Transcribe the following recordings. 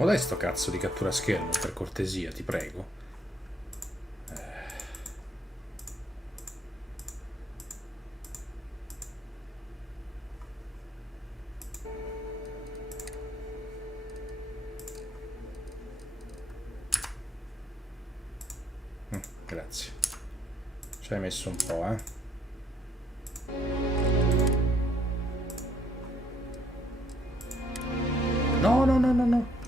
Ma dai sto cazzo di cattura schermo, per cortesia, ti prego. Grazie. Ci hai messo un po', eh. No, no, no, no, no.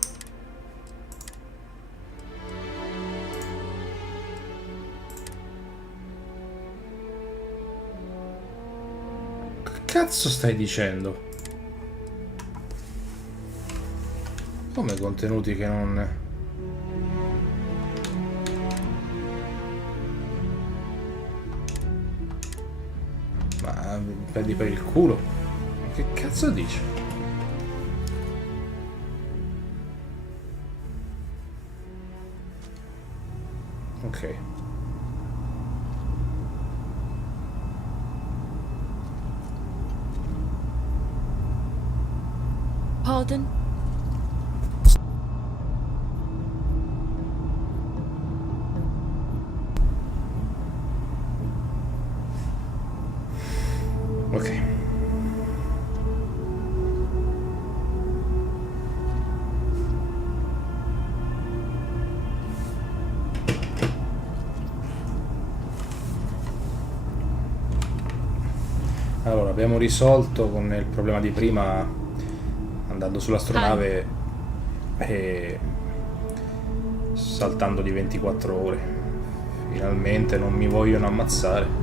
Che cazzo stai dicendo? Come contenuti che non... Ma prendi per il culo? Che cazzo dici? Ok. Pardon? Ok. Allora, abbiamo risolto con il problema di prima andando sull'astronave e saltando di 24 ore. Finalmente non mi vogliono ammazzare.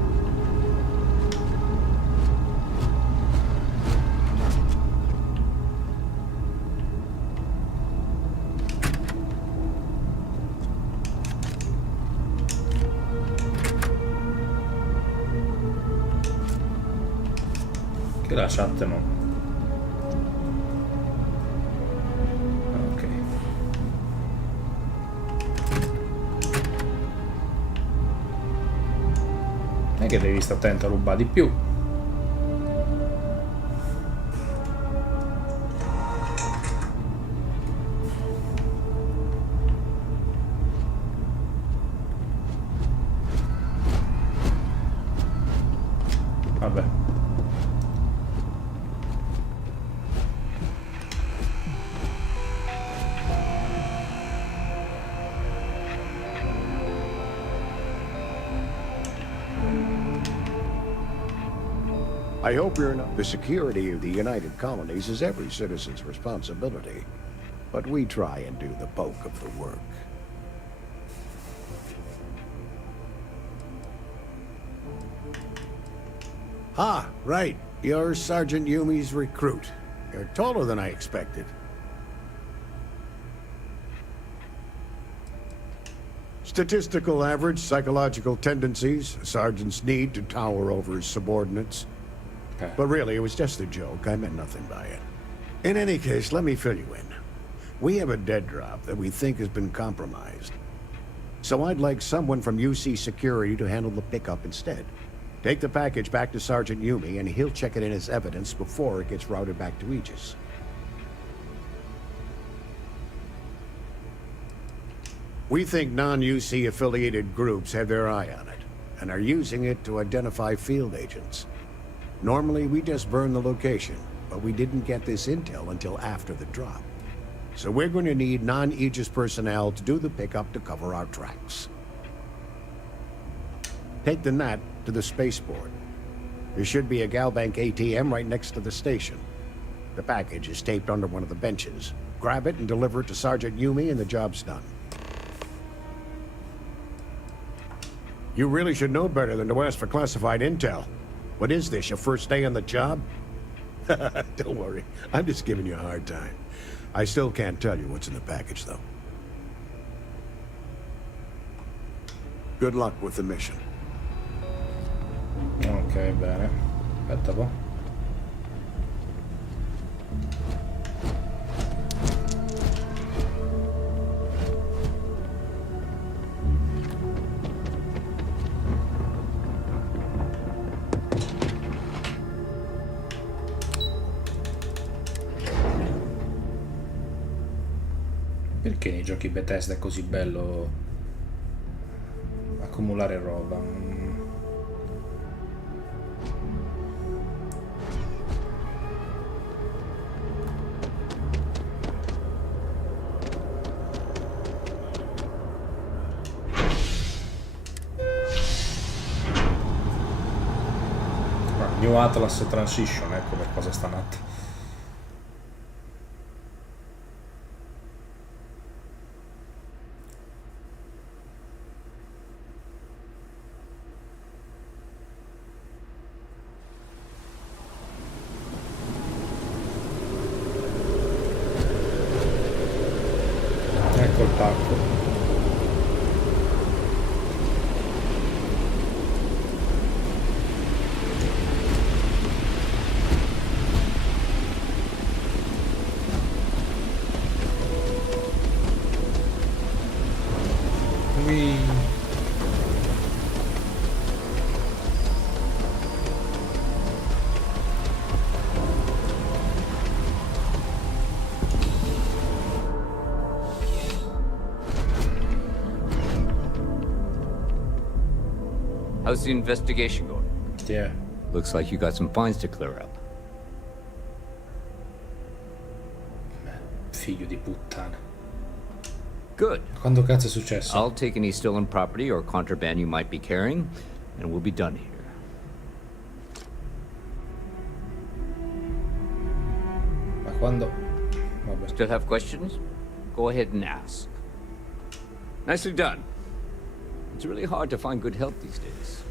Che la chat no. Ok. Non è che devi stare attento a rubare di più. Vabbè. I hope you're not. The security of the United Colonies is every citizen's responsibility, but we try and do the bulk of the work. Ah, right. You're Sergeant Yumi's recruit. You're taller than I expected. Statistical average, psychological tendencies, a sergeant's need to tower over his subordinates. Okay. But really, it was just a joke. I meant nothing by it. In any case, let me fill you in. We have a dead drop that we think has been compromised. So I'd like someone from UC Security to handle the pickup instead. Take the package back to Sergeant Yumi, and he'll check it in as evidence before it gets routed back to Aegis. We think non-UC affiliated groups have their eye on it, and are using it to identify field agents. Normally, we just burn the location, but we didn't get this intel until after the drop. So we're going to need non-Aegis personnel to do the pickup to cover our tracks. Take the NAT to the spaceport. There should be a Galbank ATM right next to the station. The package is taped under one of the benches. Grab it and deliver it to Sergeant Yumi and the job's done. You really should know better than to ask for classified intel. What is this, your first day on the job? Don't worry, I'm just giving you a hard time. I still can't tell you what's in the package, though. Good luck with the mission. Ok, bene. Aspetta un po'. Perché nei giochi Bethesda è così bello accumulare roba. New Atlas Transition, ecco per cosa sta natta. Ecco il pacco. How's the investigation going? Yeah. Looks like you got some finds to clear up. Figlio di puttana. Good. Quando cazzo è successo? I'll take any stolen property or contraband you might be carrying, and we'll be done here. Ma quando... Vabbè. Still have questions? Go ahead and ask. Nicely done. It's really hard to find good help these days.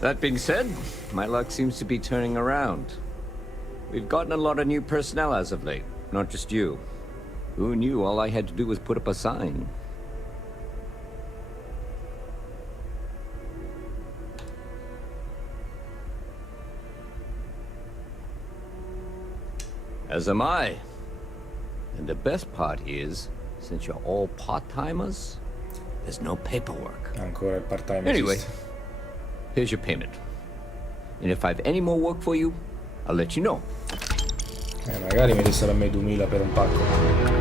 That being said, my luck seems to be turning around. We've gotten a lot of new personnel as of late, not just you. Who knew all I had to do was put up a sign? As am I. And the best part is, since you're all part-timers, there's no paperwork. Ancora il part-time Anyway, esiste. here's your payment. And if I have any more work for you, I'll let you know. Magari mi dessero a me 2000 per un pacco.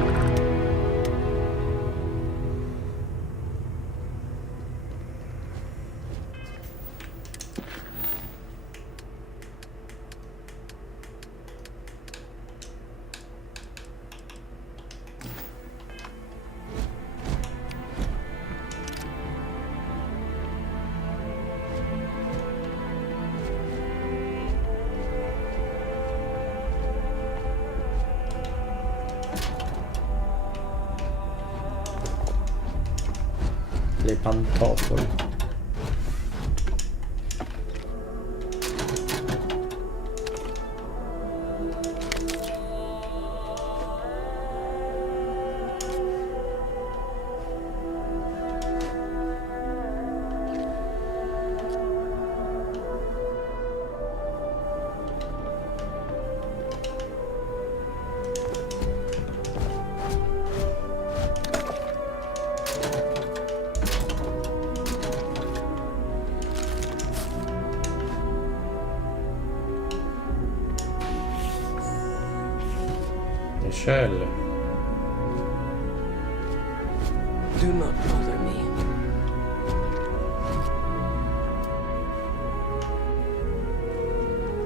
Le pantofole. Shell. Do not bother me.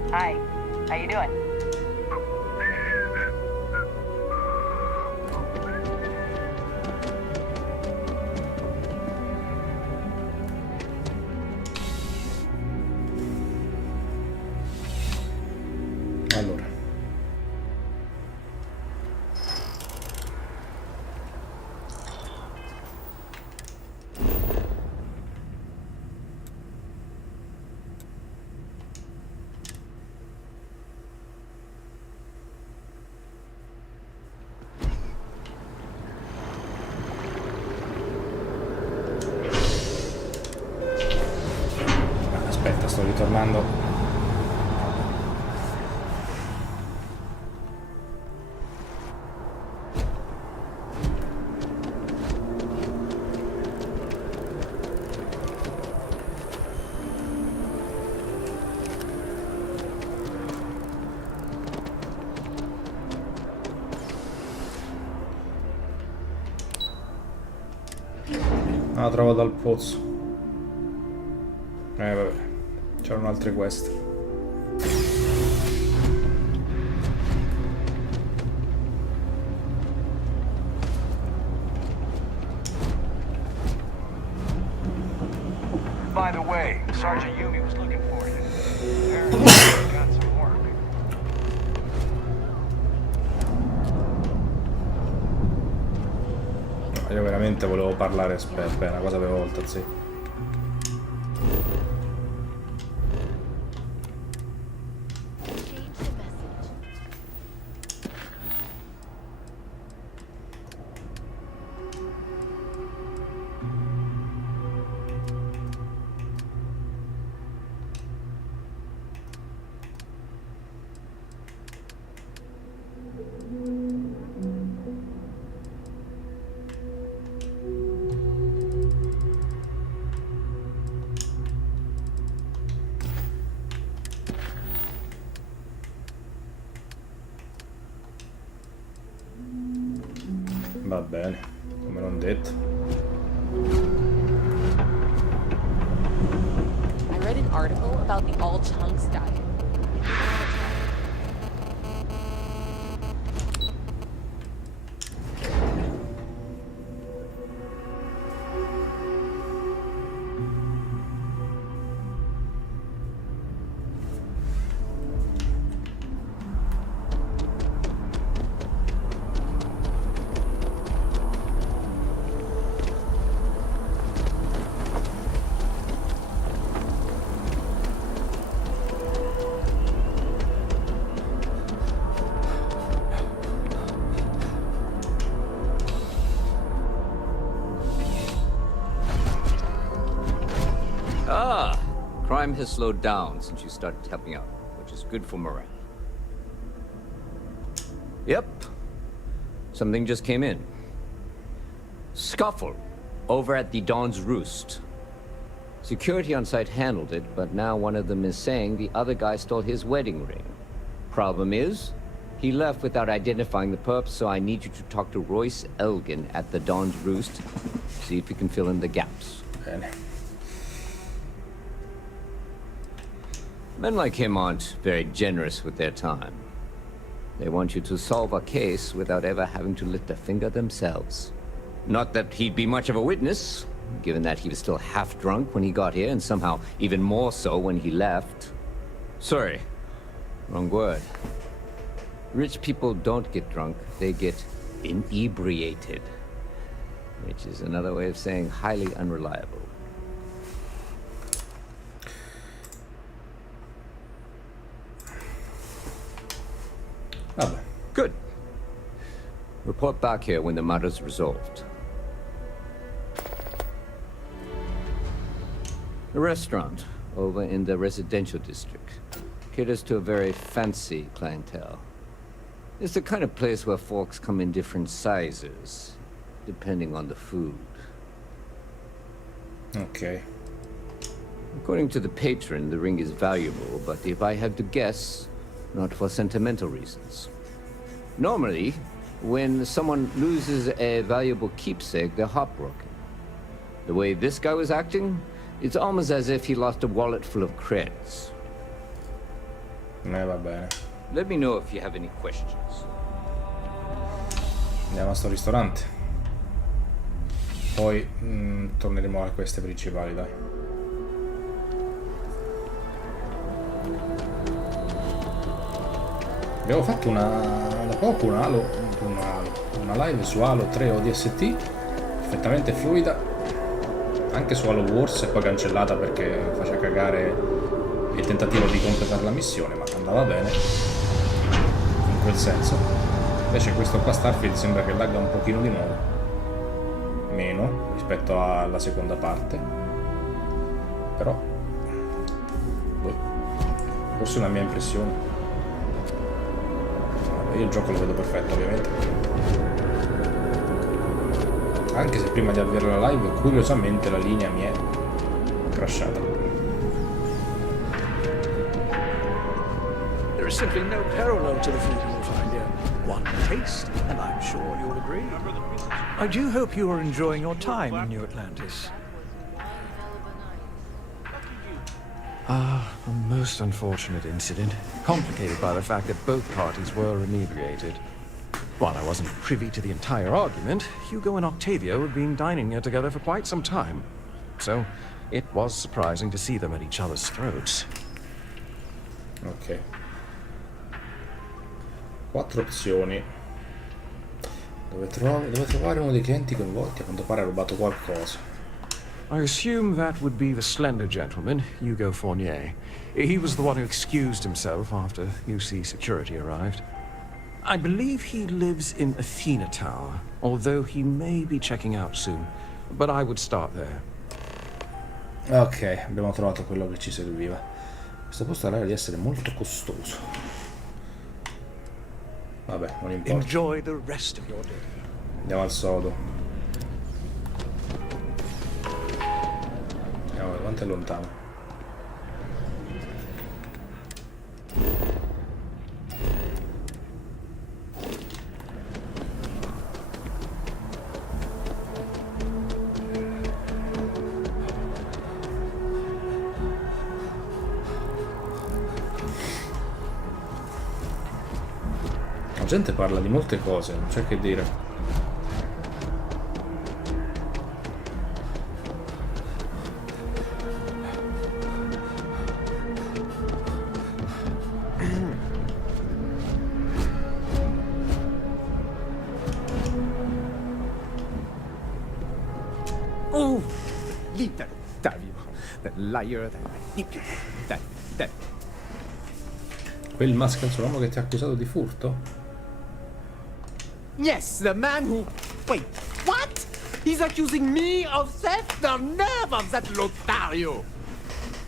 Hi, how you doing? Allora. Aspetta, sto ritornando. Ah, trovo dal pozzo. Vabbè. C'erano altre quest. By the way, Sergeant Yumi was looking for you. Apparently, you got some work. No, io veramente volevo parlare aspetta, una cosa per volta, sì. Va bene, come non detto. I read an article about the all chunks diet. Ah, crime has slowed down since you started helping out, which is good for morale. Yep. Something just came in. Scuffle over at the Dawn's Roost. Security on site handled it, but now one of them is saying the other guy stole his wedding ring. Problem is, he left without identifying the perp, so I need you to talk to Royce Elgin at the Dawn's Roost. See if you can fill in the gaps. Bene. Men like him aren't very generous with their time. They want you to solve a case without ever having to lift a finger themselves. Not that he'd be much of a witness, given that he was still half drunk when he got here, and somehow even more so when he left. Sorry, wrong word. Rich people don't get drunk, they get inebriated. Which is another way of saying highly unreliable. Vabbè. Good. Report back here when the matter's resolved. A restaurant over in the residential district caters to a very fancy clientele. It's the kind of place where forks come in different sizes, depending on the food. Ok. According to the patron, the ring is valuable, but if I had to guess, not for sentimental reasons. Normally, when someone loses a valuable keepsake, they're heartbroken. The way this guy was acting, it's almost as if he lost a wallet full of creds. Va bene. Let me know if you have any questions. Andiamo a sto ristorante. Poi torneremo alle queste principali, dai. Abbiamo fatto da poco una live su Halo 3 ODST perfettamente fluida, anche su Halo Wars, e poi cancellata perché faceva cagare il tentativo di completare la missione, ma andava bene in quel senso. Invece questo qua Starfield sembra che lagga un pochino di nuovo, meno rispetto alla seconda parte, però forse è una mia impressione. Io il gioco lo vedo perfetto, ovviamente. Anche se prima di avviare la live, curiosamente, la linea mi è crashata. There is simply no parallel to the freedom we'll find here. one taste, and I'm sure you'll agree. I do hope you are enjoying your time in New Atlantis. A most unfortunate incident, complicated by the fact that both parties were inebriated. While I wasn't privy to the entire argument, Hugo and Octavio had been dining here together for quite some time. So, it was surprising to see them at each other's throats. Ok. 4 opzioni. Dove trovare uno dei clienti coinvolti? A quanto pare ha rubato qualcosa. I assume that would be the slender gentleman, Hugo Fournier. He was the one who excused himself after UC security arrived. I believe he lives in Athena Tower, although he may be checking out soon. But I would start there. Ok, abbiamo trovato quello che ci serviva. Questo posto ha l'aria di essere molto costoso. Vabbè, non importa. Enjoy the rest of your day. Andiamo al sodo. Andiamo, quanto è lontano? La gente parla di molte cose, non c'è che dire. Oh, Ottavio, that liar, that. Quel mascalzone che ti ha accusato di furto? Yes, the man who... Wait, what? He's accusing me of theft? The nerve of that Lothario!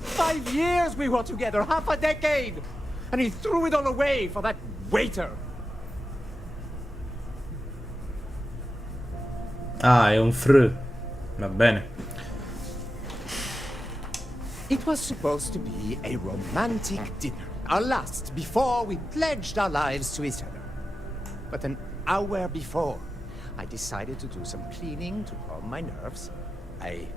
5 years we were together, half a decade! And he threw it all away for that waiter! Ah, è un fr. Va bene. It was supposed to be a romantic dinner, our last before we pledged our lives to each other. But an hour before, I decided to do some cleaning to calm my nerves. I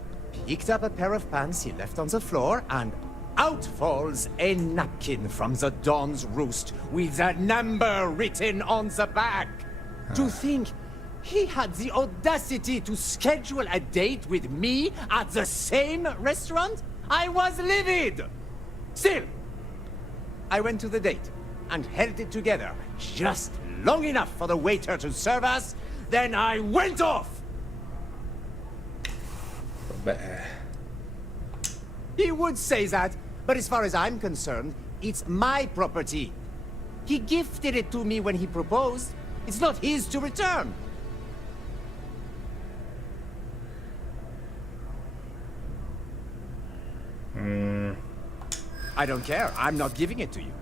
picked up a pair of pants he left on the floor, and out falls a napkin from the Dawn's Roost with a number written on the back. To think he had the audacity to schedule a date with me at the same restaurant? I was livid! Still, I went to the date and held it together just long enough for the waiter to serve us, then I went off! Vabbè. He would say that, but as far as I'm concerned, it's my property. He gifted it to me when he proposed. It's not his to return. I don't care. I'm not giving it to you.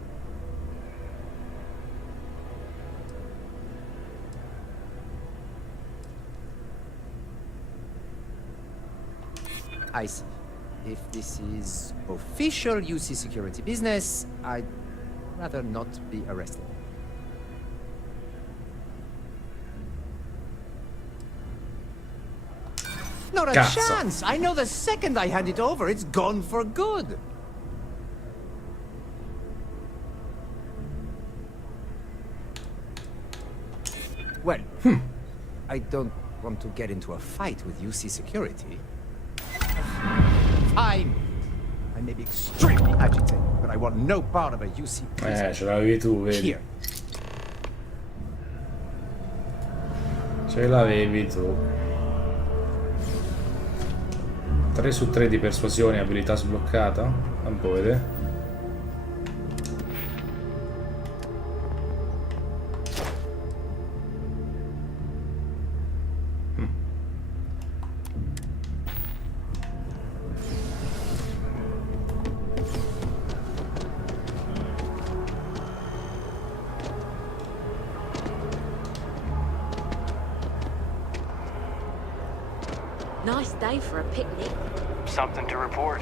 I see. If this is official UC security business, I'd rather not be arrested. Not a Cazzo. chance! I know the second I hand it over, it's gone for good. Well, I don't want to get into a fight with UC security. Fine. I may be extremely agitated, but I want no part of a UC prisoner. Ce l'avevi tu, vedi. Here. Ce l'avevi tu. 3 su 3 di persuasione, abilità sbloccata. Un po' vedere. Nice day for a picnic. Something to report.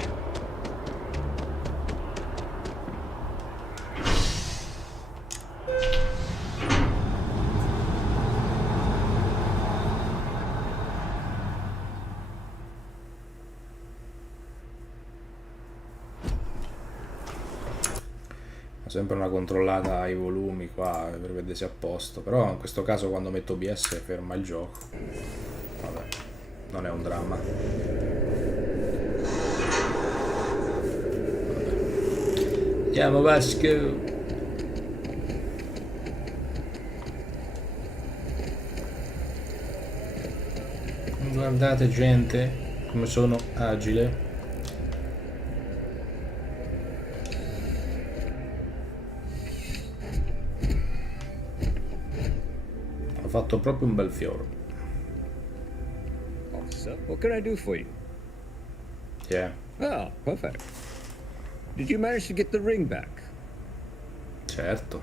sempre una controllata ai volumi qua per vedere se è a posto, però in questo caso quando metto OBS ferma il gioco. Vabbè, non è un dramma. Andiamo Vasco. Guardate gente come sono agile. Ho fatto proprio un bel fiore. So, what can I do for you? Yeah. Oh, perfect. Did you manage to get the ring back? Certo.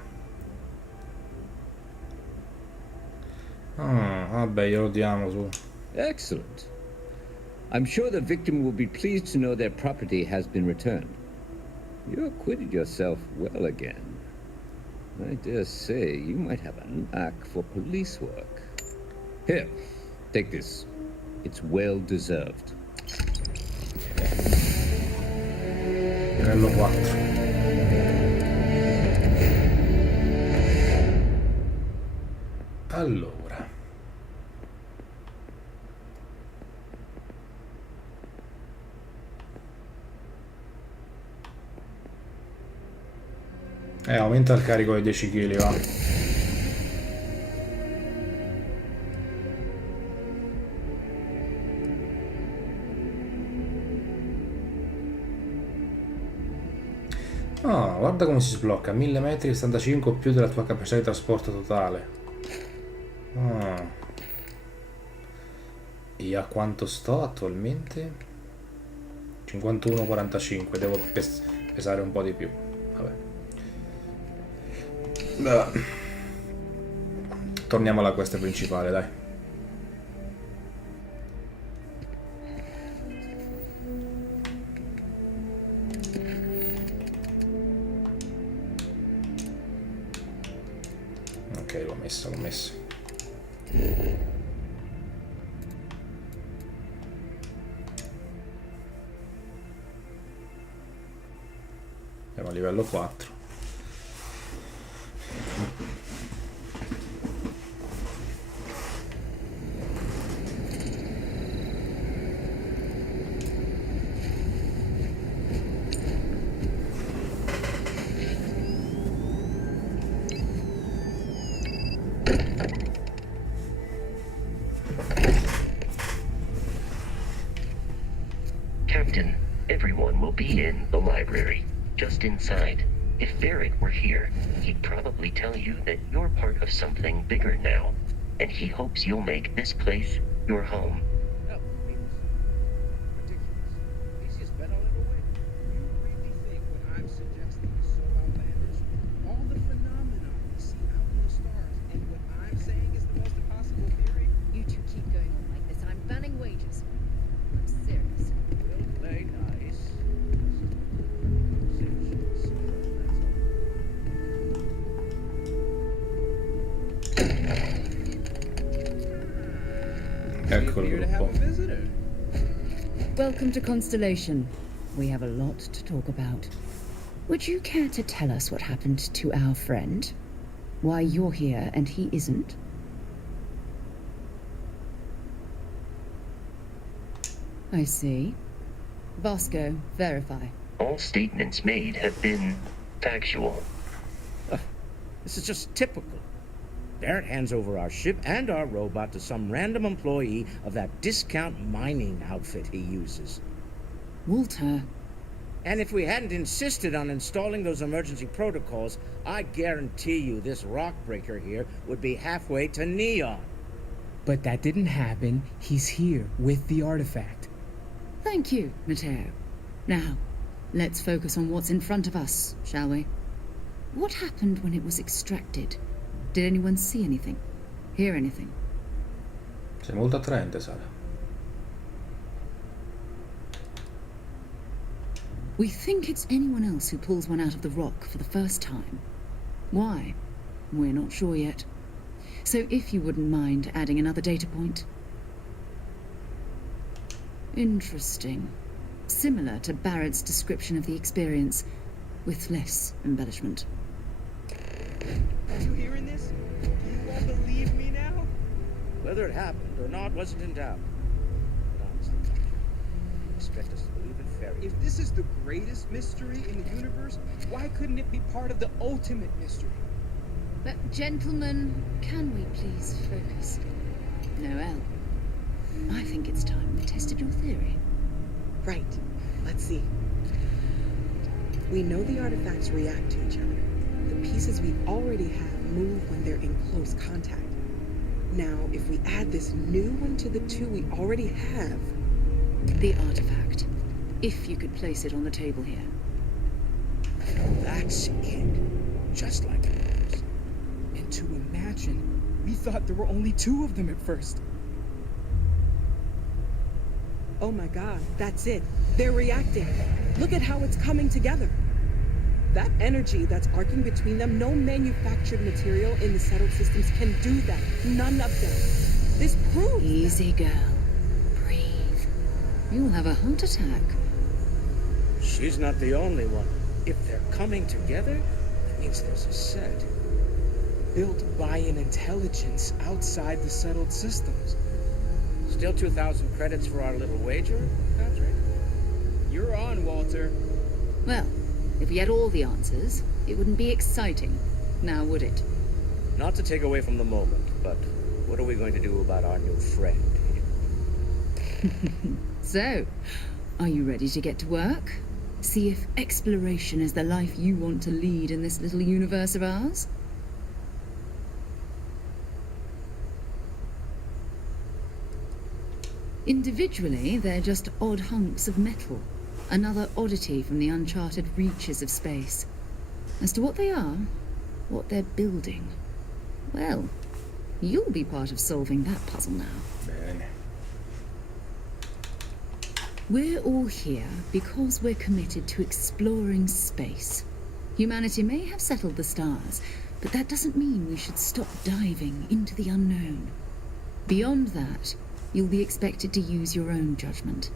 Vabbè, glielo diamo su. Excellent. I'm sure the victim will be pleased to know their property has been returned. You acquitted yourself well again. I dare say you might have a knack for police work. Here, take this. It's well deserved. Livello 4. Allora. Aumenta il carico di 10 kg, va. Ah, guarda come si sblocca. 1000 metri, 75 o più della tua capacità di trasporto totale. Ah. E a quanto sto attualmente? 51,45. Devo pesare un po' di più. Vabbè. Beh. Torniamo alla quest principale, dai. Ok, l'ho messa. Siamo a livello 4. Captain, everyone will be in the library, just inside. If Barrett were here, he'd probably tell you that you're part of something bigger now, and he hopes you'll make this place your home. Eccolo il gruppo. Welcome to Constellation. We have a lot to talk about. Would you care to tell us what happened to our friend? Why you're here and he isn't? I see. Vasco, verify. All statements made have been factual. This is just typical. Barrett hands over our ship and our robot to some random employee of that discount mining outfit he uses. Walter. And if we hadn't insisted on installing those emergency protocols, I guarantee you this rock breaker here would be halfway to Neon. But that didn't happen. He's here with the artifact. Thank you, Matteo. Now, let's focus on what's in front of us, shall we? What happened when it was extracted? Did anyone see anything? Hear anything? Sei molto attraente, Sara. We think it's anyone else who pulls one out of the rock for the first time. Why? We're not sure yet. So if you wouldn't mind adding another data point. Interesting. Similar to Barrett's description of the experience, with less embellishment. Are you hearing this? Do you all believe me now? Whether it happened or not wasn't in doubt. But honestly, you expect us to believe in fairy. If this is the greatest mystery in the universe, why couldn't it be part of the ultimate mystery? But, gentlemen, can we please focus? Noel, I think it's time we tested your theory. Right. Let's see. We know the artifacts react to each other. The pieces we already have move when they're in close contact. Now, if we add this new one to the two we already have... The artifact. If you could place it on the table here. That's it. Just like it was. And to imagine, we thought there were only 2 of them at first. Oh my god, that's it. They're reacting. Look at how it's coming together. That energy that's arcing between them, no manufactured material in the settled systems can do that. None of them. This proves... Easy, girl. Breathe. You'll have a heart attack. She's not the only one. If they're coming together, that means there's a set. Built by an intelligence outside the settled systems. Still 2,000 credits for our little wager, Patrick? You're on, Walter. Well, if we had all the answers, it wouldn't be exciting, now would it? Not to take away from the moment, but what are we going to do about our new friend here? So, are you ready to get to work? See if exploration is the life you want to lead in this little universe of ours? Individually, they're just odd hunks of metal. Another oddity from the uncharted reaches of space. As to what they are, what they're building, well, you'll be part of solving that puzzle now. Bene. We're all here because we're committed to exploring space. Humanity may have settled the stars, but that doesn't mean we should stop diving into the unknown. Beyond that, you'll be expected to use your own judgment,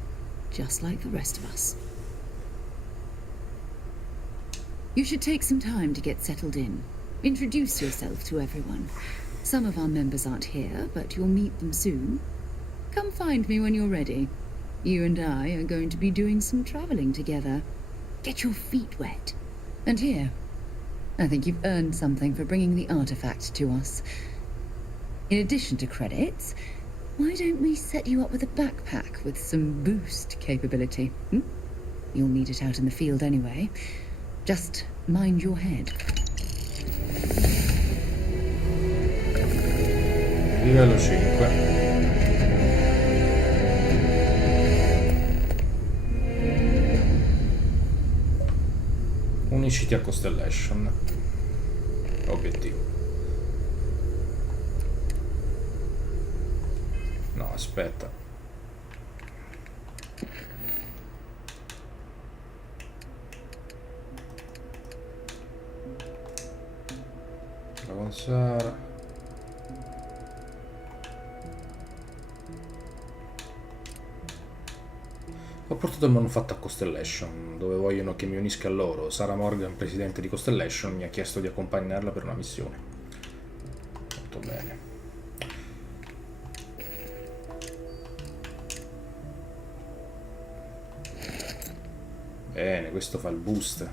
just like the rest of us. You should take some time to get settled in. Introduce yourself to everyone. Some of our members aren't here, but you'll meet them soon. Come find me when you're ready. You and I are going to be doing some traveling together. Get your feet wet. And here, I think you've earned something for bringing the artifact to us. In addition to credits, why don't we set you up with a backpack with some boost capability? You'll need it out in the field anyway. Just mind your head. Livello 5. Unisciti a Constellation. Obiettivo. No, aspetta. Avanzare. Ho portato il manufatto a Constellation, dove vogliono che mi unisca a loro. Sarah Morgan, presidente di Constellation, mi ha chiesto di accompagnarla per una missione. Molto bene. Bene, questo fa il boost.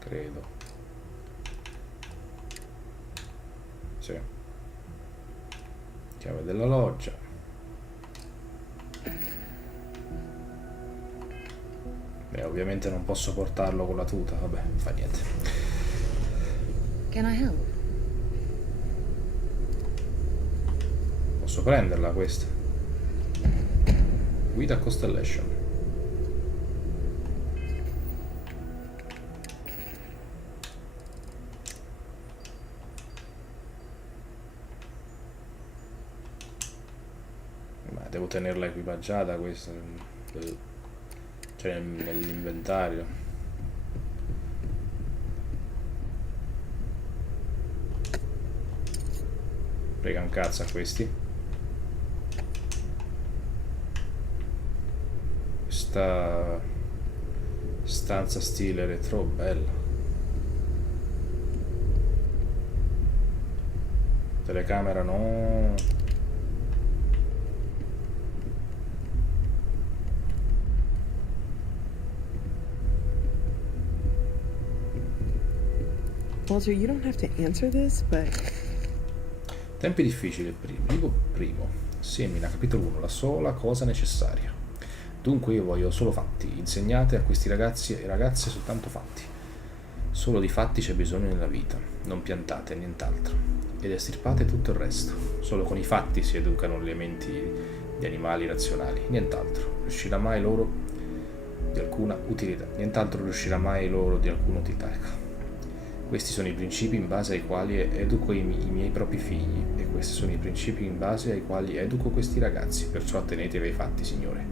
Credo. Sì. Chiave della loggia. Beh, ovviamente non posso portarlo con la tuta, vabbè, non fa niente. Can I help? Posso prenderla questa? Guida Constellation. Ma devo tenerla equipaggiata questa, cioè nell'inventario. Frega un cazzo a questi. questa stanza stile retro, bella. Telecamera no. Walter, you don't have to answer this, but Tempi difficili. Primo. Semina, capitolo 1. La sola cosa necessaria. Dunque io voglio solo fatti. Insegnate a questi ragazzi e ragazze soltanto fatti. Solo di fatti c'è bisogno nella vita. Non piantate nient'altro. Ed estirpate tutto il resto. Solo con i fatti si educano le menti di animali razionali. Nient'altro. Riuscirà mai loro di alcuna utilità. Nient'altro riuscirà mai loro di alcuna utilità. Ecco. Questi sono i principi in base ai quali educo i miei propri figli e questi sono i principi in base ai quali educo questi ragazzi, perciò attenetevi ai fatti, signore.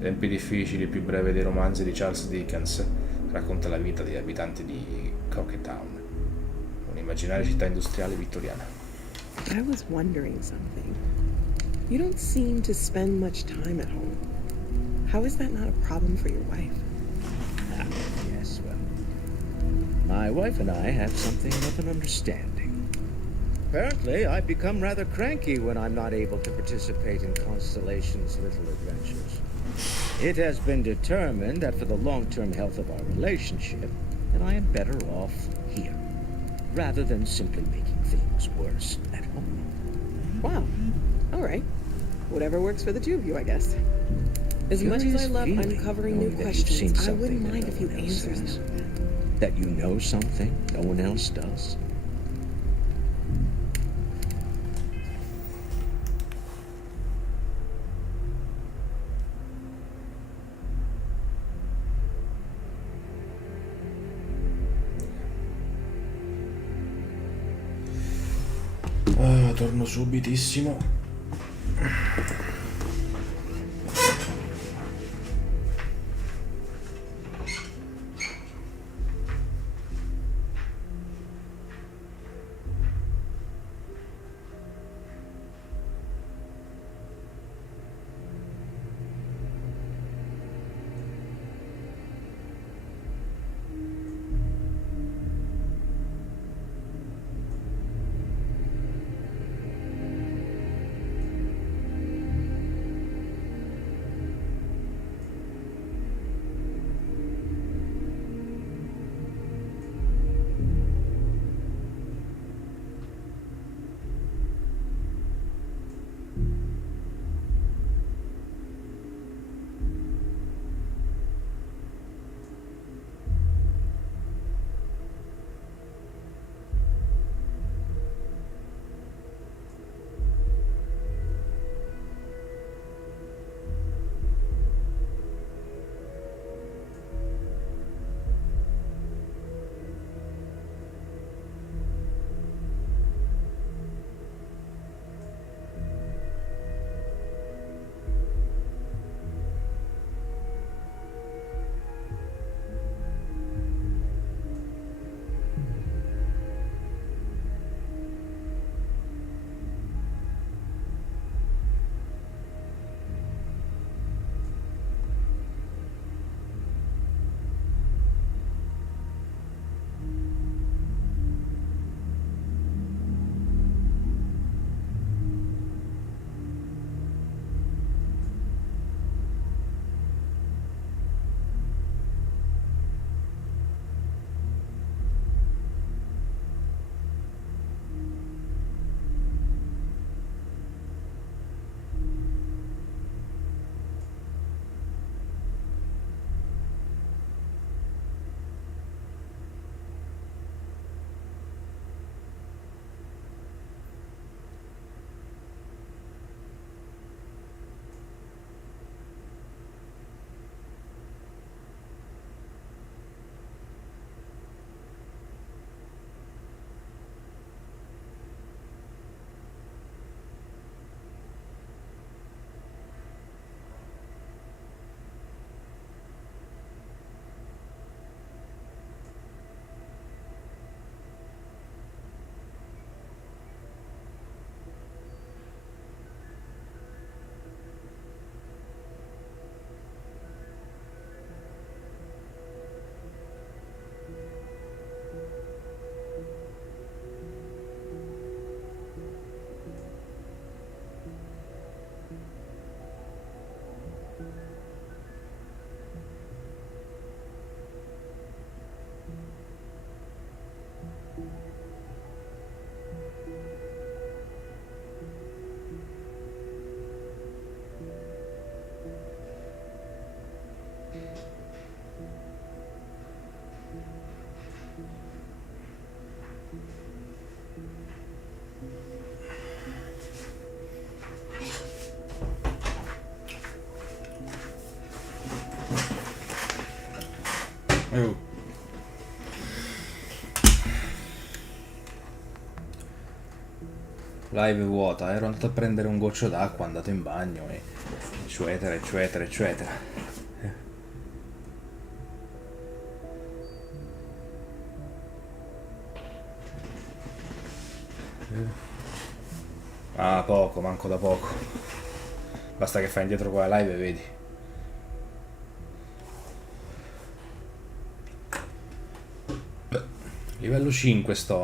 Tempi difficili, il più breve dei romanzi di Charles Dickens, racconta la vita degli abitanti di Cocketown, un'immaginaria città industriale vittoriana. I was wondering something. You don't seem to spend much time at home. How is that not a problem for your wife? Yes, well, my wife and I have something of an understanding. Apparently, I become rather cranky when I'm not able to participate in Constellation's little adventures. It has been determined that for the long-term health of our relationship, that I am better off here, rather than simply making things worse at home. Wow. All right. Whatever works for the two of you, I guess. As much as I love uncovering new questions, I wouldn't mind if you answered them. That you know something no one else does. Torno subitissimo. Live vuota, ero andato a prendere un goccio d'acqua, andato in bagno e eccetera eccetera eccetera. Ah, poco, manco da poco. Basta che fai indietro con la live e vedi. Livello 5 sto,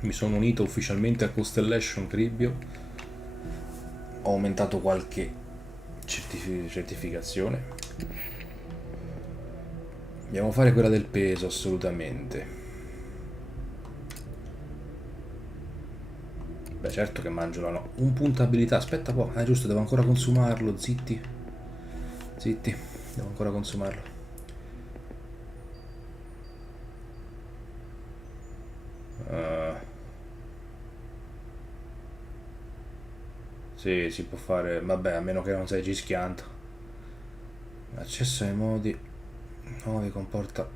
Mi sono unito ufficialmente a Constellation Cribbio. Ho aumentato qualche certificazione. Dobbiamo fare quella del peso, assolutamente. Beh, certo che mangio la no. Un punto abilità, aspetta un po'. Giusto, devo ancora consumarlo, zitti. Zitti, devo ancora consumarlo. Sì, si può fare, vabbè, a meno che non sei gischianto. Accesso ai modi nuovi comporta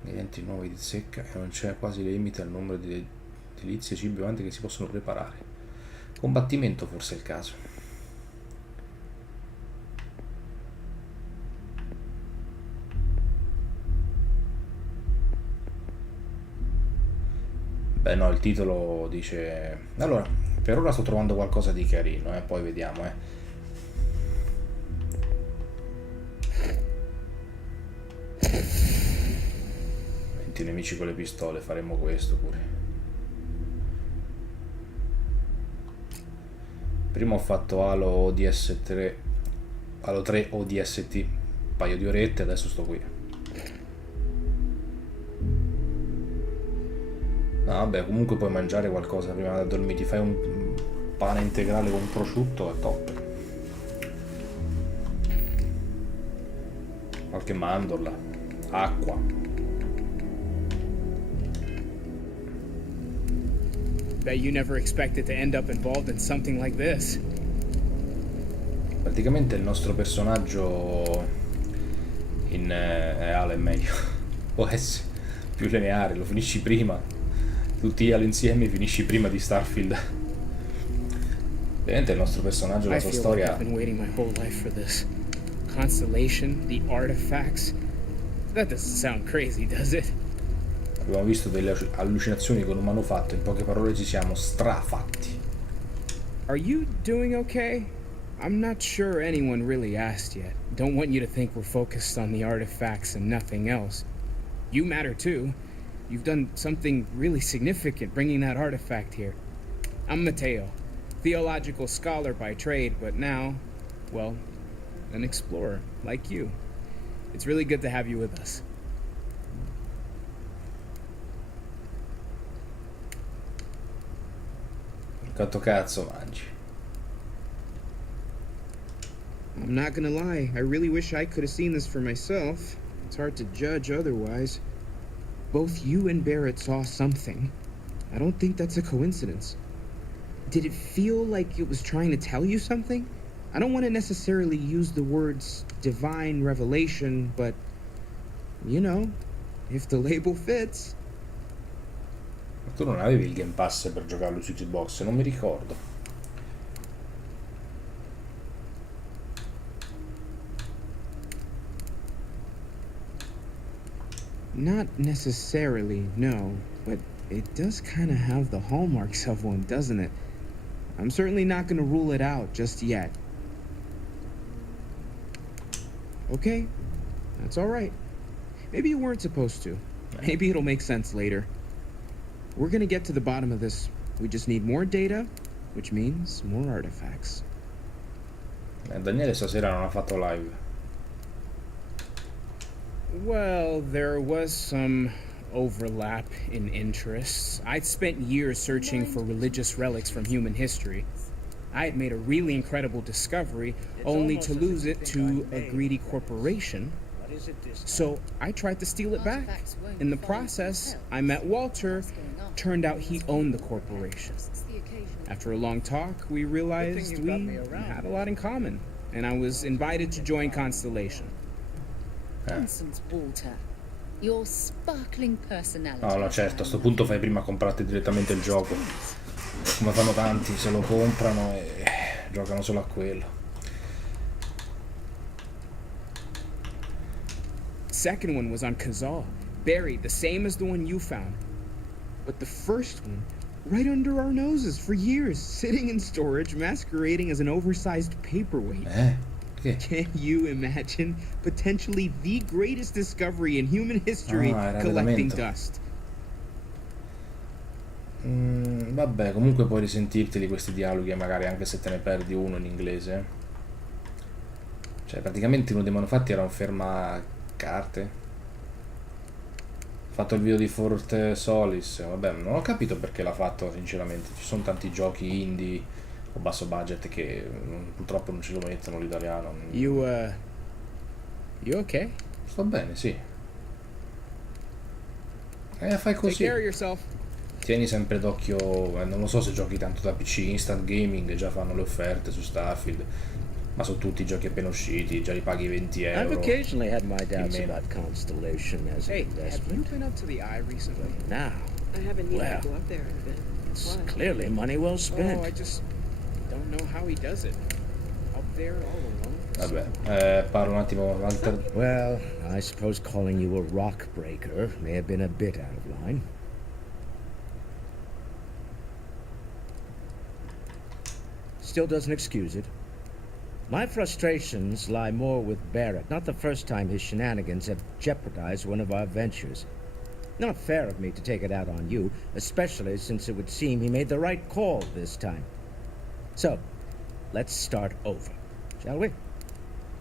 ingredienti nuovi di zecca e non c'è quasi limite al numero di delizie cibi avanti che si possono preparare. Combattimento forse è il caso. Beh no, il titolo dice... Allora, per ora sto trovando qualcosa di carino, poi vediamo, 20 nemici con le pistole, faremo questo pure. Prima ho fatto Halo ODS3, Halo 3 ODST, un paio di orette, adesso sto qui. No, vabbè, comunque puoi mangiare qualcosa prima di dormire, ti fai un pane integrale con prosciutto, è top. Qualche mandorla, acqua. Bet you never expected to end up involved in something like this. Praticamente il nostro personaggio in Halo è meglio. Può essere più lineare, lo finisci prima. Tutti gli Halo insieme finisci prima di Starfield. Ovviamente il nostro personaggio, la sua storia... I've been waiting my whole life for this. Constellation, the artifacts. That doesn't sound crazy, does it? Abbiamo visto delle allucinazioni con un manufatto, in poche parole ci siamo strafatti. Are you doing okay? I'm not sure anyone really asked yet. Don't want you to think we're focused on the artifacts and nothing else. You matter too. You've done something really significant bringing that artifact here. I'm Matteo, theological scholar by trade, but now, well, an explorer like you. It's really good to have you with us. Quanto cazzo mangi? I'm not gonna lie, I really wish I could have seen this for myself. It's hard to judge otherwise. Both you and Barrett saw something. I don't think that's a coincidence. Did it feel like it was trying to tell you something? I don't want to necessarily use the words divine revelation, but, you know, if the label fits. Ma tu non avevi il Game Pass per giocarlo su Xbox? Non mi ricordo. Not necessarily, no, but it does kind of have the hallmarks of one, doesn't it? I'm certainly not going to rule it out just yet. Okay, that's all right. Maybe you weren't supposed to. Maybe it'll make sense later. We're going to get to the bottom of this. We just need more data, which means more artifacts. Daniele stasera non ha fatto live. Well, there was some overlap in interests. I'd spent years searching for religious relics from human history. I had made a really incredible discovery, only to lose it to a greedy corporation. So I tried to steal it back. In the process, I met Walter. Turned out he owned the corporation. After a long talk, we realized we had a lot in common, and I was invited to join Constellation. Nonsense, Walter. Your sparkling personality. No, no, certo, a sto punto fai prima a comprarti direttamente il gioco. Come fanno tanti, se lo comprano e giocano solo a quello. Second one was on Kazal, buried the same as the one you found. But the first one, right under our noses for years, sitting in storage, masquerading as an oversized paperweight. Can you imagine? Potentially the greatest discovery in human history, collecting dust. Vabbè, comunque puoi risentirti di questi dialoghi, magari anche se te ne perdi uno in inglese. Cioè, praticamente uno dei manufatti era un fermacarte. Ha fatto il video di Fort Solis. Vabbè, non ho capito perché l'ha fatto, sinceramente. Ci sono tanti giochi indie o basso budget che purtroppo non ce lo mettono l'italiano. You okay? Sto bene, sì. Fai così. Take care of yourself. Tieni sempre d'occhio, non lo so se giochi tanto da PC, Instant Gaming già fanno le offerte su Starfield, ma su tutti i giochi appena usciti, già li paghi 20 euro. I've occasionally had my doubts about Constellation as an Hey, have you investment. been up to the Eye recently? Now, I haven't needed well, to go up there in a bit. it's Why? clearly money well spent. Oh, I just don't know how he does it. Up there all alone. Vabbè, parlo un attimo, Walter. Well, I suppose calling you a rock breaker may have been a bit out of line. Still doesn't excuse it. My frustrations lie more with Barrett. Not the first time his shenanigans have jeopardized one of our ventures. Not fair of me to take it out on you, especially since it would seem he made the right call this time. So, let's start over, shall we?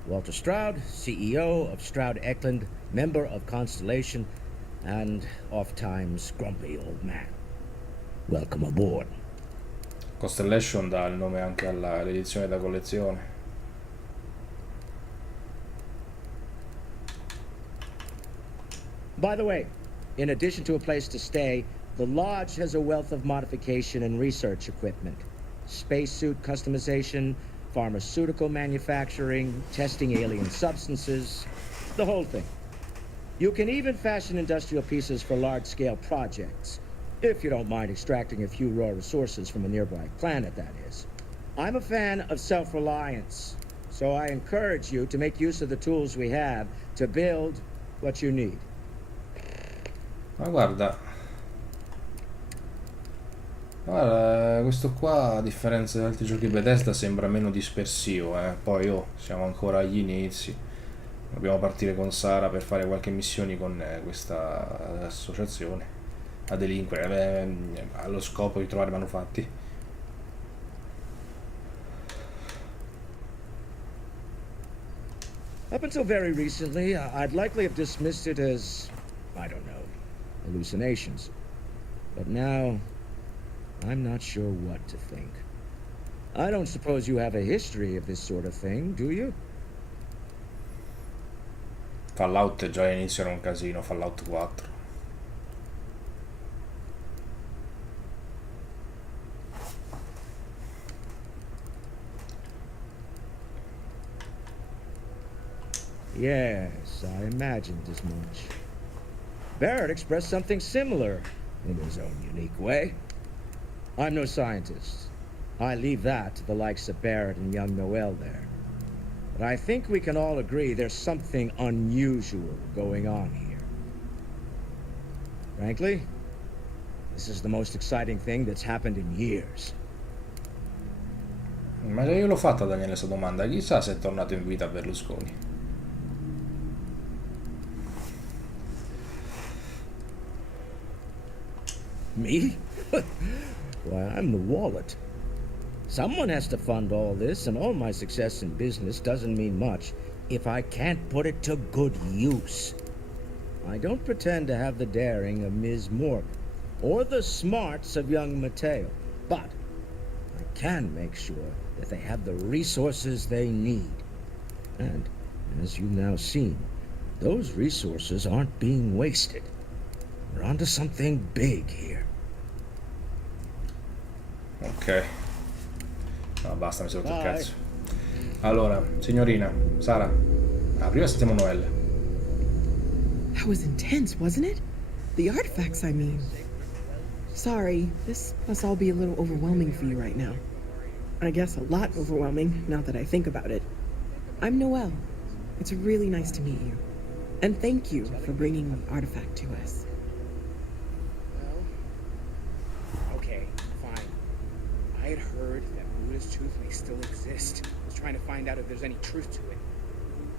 Walter Stroud, CEO of Stroud Eklund, member of Constellation, and oft-times grumpy old man. Welcome aboard. Constellation dà il nome anche all'edizione da collezione. By the way, in addition to a place to stay, the lodge has a wealth of modification and research equipment. Spacesuit customization, pharmaceutical manufacturing, testing alien substances, the whole thing. You can even fashion industrial pieces for large-scale projects, if you don't mind extracting a few raw resources from a nearby planet, that is. I'm a fan of self-reliance, so I encourage you to make use of the tools we have to build what you need. Ma guarda, questo qua, a differenza di altri giochi Bethesda, sembra meno dispersivo, Poi siamo ancora agli inizi. Dobbiamo partire con Sara per fare qualche missione con questa associazione a delinquere, allo scopo di trovare manufatti. Up until very recently, I'd likely have dismissed it as, I don't know, hallucinations. But now, I'm not sure what to think. I don't suppose you have a history of this sort of thing, do you? Fallout già all'inizio era un casino, Fallout 4. Yes, I imagined as much. Barrett expressed something similar, in his own unique way. I'm no scientist. I leave that to the likes of Barrett and young Noel there. But I think we can all agree there's something unusual going on here. Frankly, this is the most exciting thing that's happened in years. Ma io l'ho fatta a Daniele questa domanda, chissà se è tornato in vita Berlusconi. Me? Why, I'm the wallet. Someone has to fund all this, and all my success in business doesn't mean much if I can't put it to good use. I don't pretend to have the daring of Ms. Morgan, or the smarts of young Mateo, but I can make sure that they have the resources they need. And, as you've now seen, those resources aren't being wasted. We're onto something big here. Ok. No, basta, mi sono rotto il cazzo. Allora, signorina, Sara. Prima sentiamo Noel. That was intense, wasn't it? The artifacts, I mean. Sorry, this must all be a little overwhelming for you right now. I guess a lot overwhelming, now that I think about it. I'm Noelle. It's really nice to meet you. And thank you for bringing the artifact to us. Well, okay, fine. I had heard that Buddha's tooth may still exist. I was trying to find out if there's any truth to it.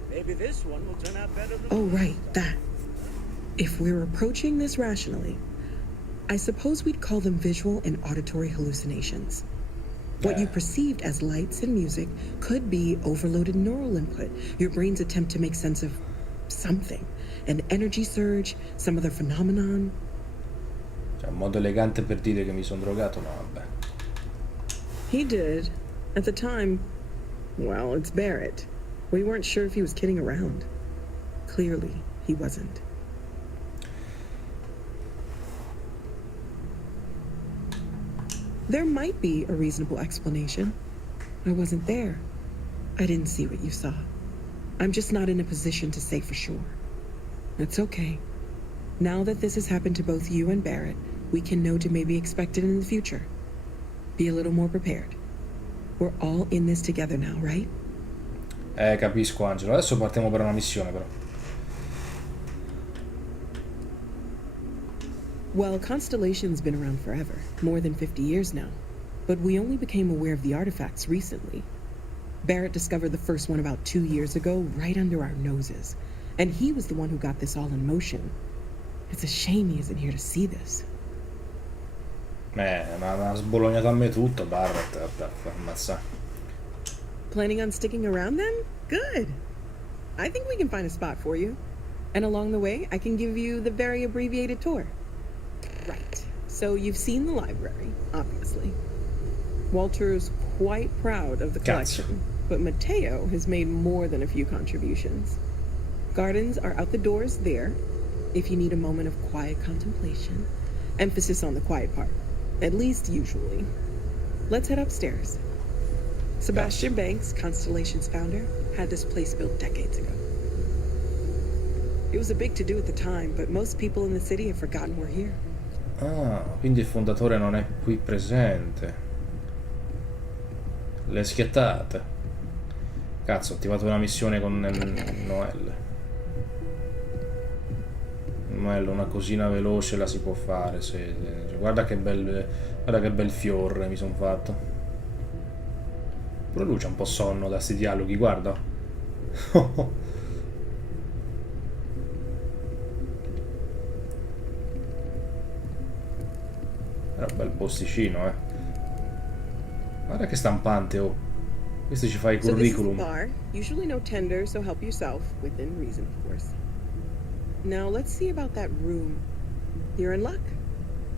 Maybe this one will turn out better than... Oh, right, that. If we're approaching this rationally, I suppose we'd call them visual and auditory hallucinations. What you perceived as lights and music could be overloaded neural input, your brain's attempt to make sense of something. An energy surge, some other phenomenon. Cioè, un modo elegante per dire che mi sono drogato, no, vabbè. He did. At the time, well, it's Barrett. We weren't sure if he was kidding around. Clearly, he wasn't. There might be a reasonable explanation. I wasn't there. I didn't see what you saw. I'm just not in a position to say for sure. It's okay. Now that this has happened to both you and Barrett, we can know to maybe expect it in the future. Be a little more prepared. We're all in this together now, right? Capisco, Angelo. Adesso partiamo per una missione, però. Well, Constellation's been around forever, more than 50 years now. But we only became aware of the artifacts recently. Barrett discovered the first one about 2 years ago, right under our noses. And he was the one who got this all in motion. It's a shame he isn't here to see this. Ma ha sbolognato a me tutto, Barrett. Ammazza. Planning on sticking around then? Good. I think we can find a spot for you. And along the way, I can give you the very abbreviated tour. Right. So you've seen the library, obviously. Walter's quite proud of the collection, but Matteo has made more than a few contributions. Gardens are out the doors there, if you need a moment of quiet contemplation. Emphasis on the quiet part, at least usually. Let's head upstairs. Sebastian Banks, Constellation's founder, had this place built decades ago. It was a big to-do at the time, but most people in the city have forgotten we're here. Ah, quindi il fondatore non è qui presente. Le schiattate. Cazzo, ho attivato una missione con Noelle. Noelle, una cosina veloce la si può fare. Guarda che bel fiore mi sono fatto. Pure lui c'ha un po' sonno da sti dialoghi, guarda. Era un bel posticino, eh. Guarda che stampante, oh. Questo ci fa i curriculum. So this is the bar. Usually no tender, so help yourself, within reason, of course. Now let's see about that room. You're in luck.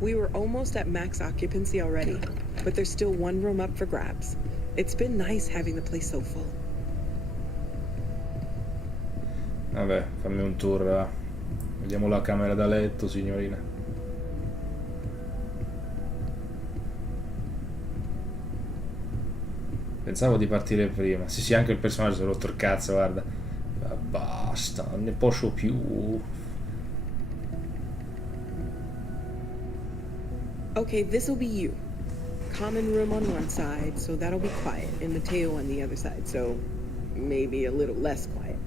We were almost at max occupancy already, but there's still one room up for grabs. It's been nice having the place so full. Vabbè, fammi un tour, va. Vediamo la camera da letto, signorina. Pensavo di partire prima. Sì, anche il personaggio si è rotto il cazzo, guarda. Basta, non ne posso più. Okay, this'll be you. Common room on one side, so that'll be quiet, and Matteo on the other side, so maybe a little less quiet.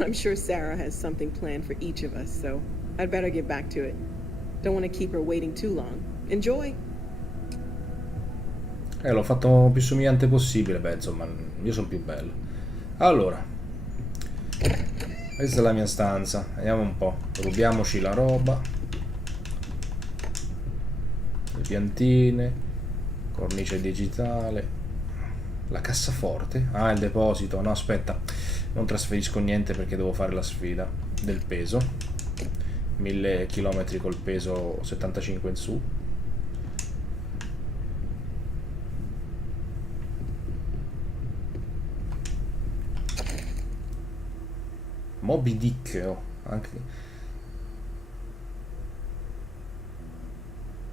I'm sure Sarah has something planned for each of us, so I'd better get back to it. Don't want to keep her waiting too long. Enjoy! L'ho fatto più somigliante possibile, beh, insomma, io sono più bello. Allora, questa è la mia stanza, vediamo un po', rubiamoci la roba, le piantine, cornice digitale, la cassaforte, ah, il deposito, no aspetta, non trasferisco niente perché devo fare la sfida del peso, 1000 km col peso 75 in su. Moby Dick, oh, anche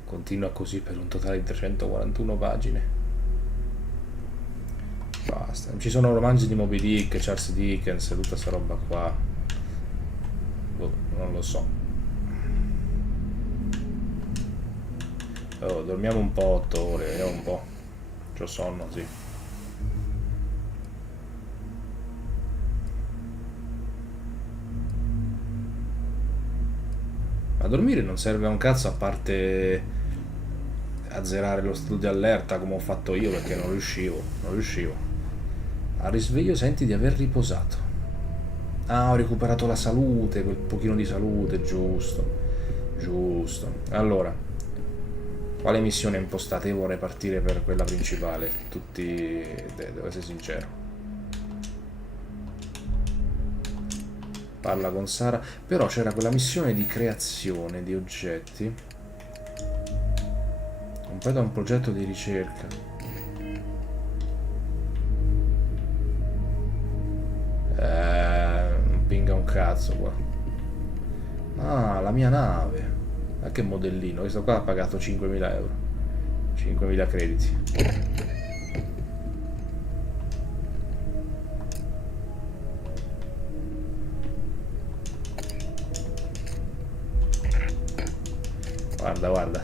continua così per un totale di 341 pagine. Basta, ci sono romanzi di Moby Dick, Charles Dickens, tutta sta roba qua. Non Non lo so. Oh, dormiamo un po', 8 ore, vediamo un po'. C'ho sonno, sì. Ma dormire non serve a un cazzo a parte azzerare lo stato di allerta come ho fatto io perché non riuscivo. Al risveglio senti di aver riposato. Ah, ho recuperato la salute, quel pochino di salute, giusto. Allora, quale missione impostate? Io vorrei partire per quella principale. Devo essere sincero. Parla con Sara. Però c'era quella missione di creazione di oggetti. Completa un progetto di ricerca. Non pinga un cazzo qua. Ah, la mia nave. Ma che modellino. Questo qua ha pagato 5.000 euro. 5.000 crediti. Guarda.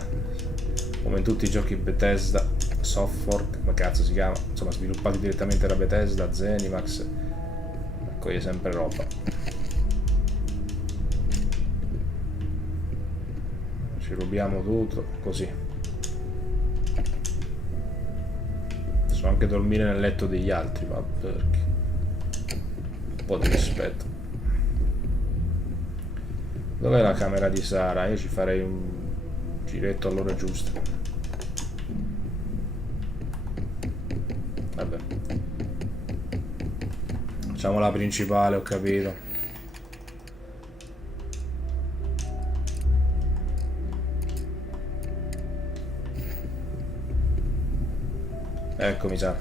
Come in tutti i giochi Bethesda, Software, come cazzo si chiama, insomma sviluppati direttamente da Bethesda, Zenimax, raccoglie sempre roba. Ci rubiamo tutto, così. Posso anche dormire nel letto degli altri, ma perché? Un po' di rispetto. Dov'è la camera di Sara? Io ci farei un giretto all'ora giusta. Vabbè. Facciamo la principale, ho capito. Eccomi, Sara.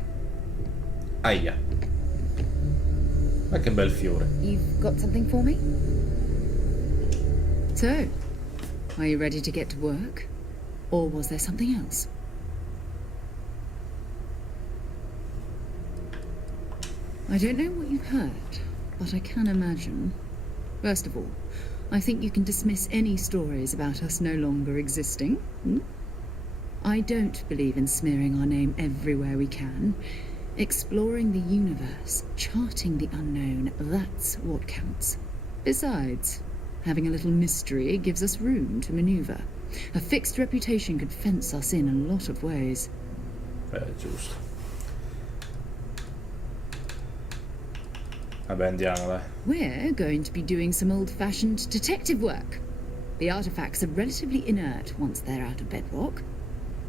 Aia. Ma che bel fiore. You've got something for me? So, are you ready to get to work? Or was there something else? I don't know what you've heard, but I can imagine. First of all, I think you can dismiss any stories about us no longer existing. I don't believe in smearing our name everywhere we can. Exploring the universe, charting the unknown, that's what counts. Besides, having a little mystery gives us room to maneuver. A fixed reputation could fence us in a lot of ways. Giusto. Vabbè, andiamo, dai. We're going to be doing some old-fashioned detective work. The artifacts are relatively inert once they're out of bedrock.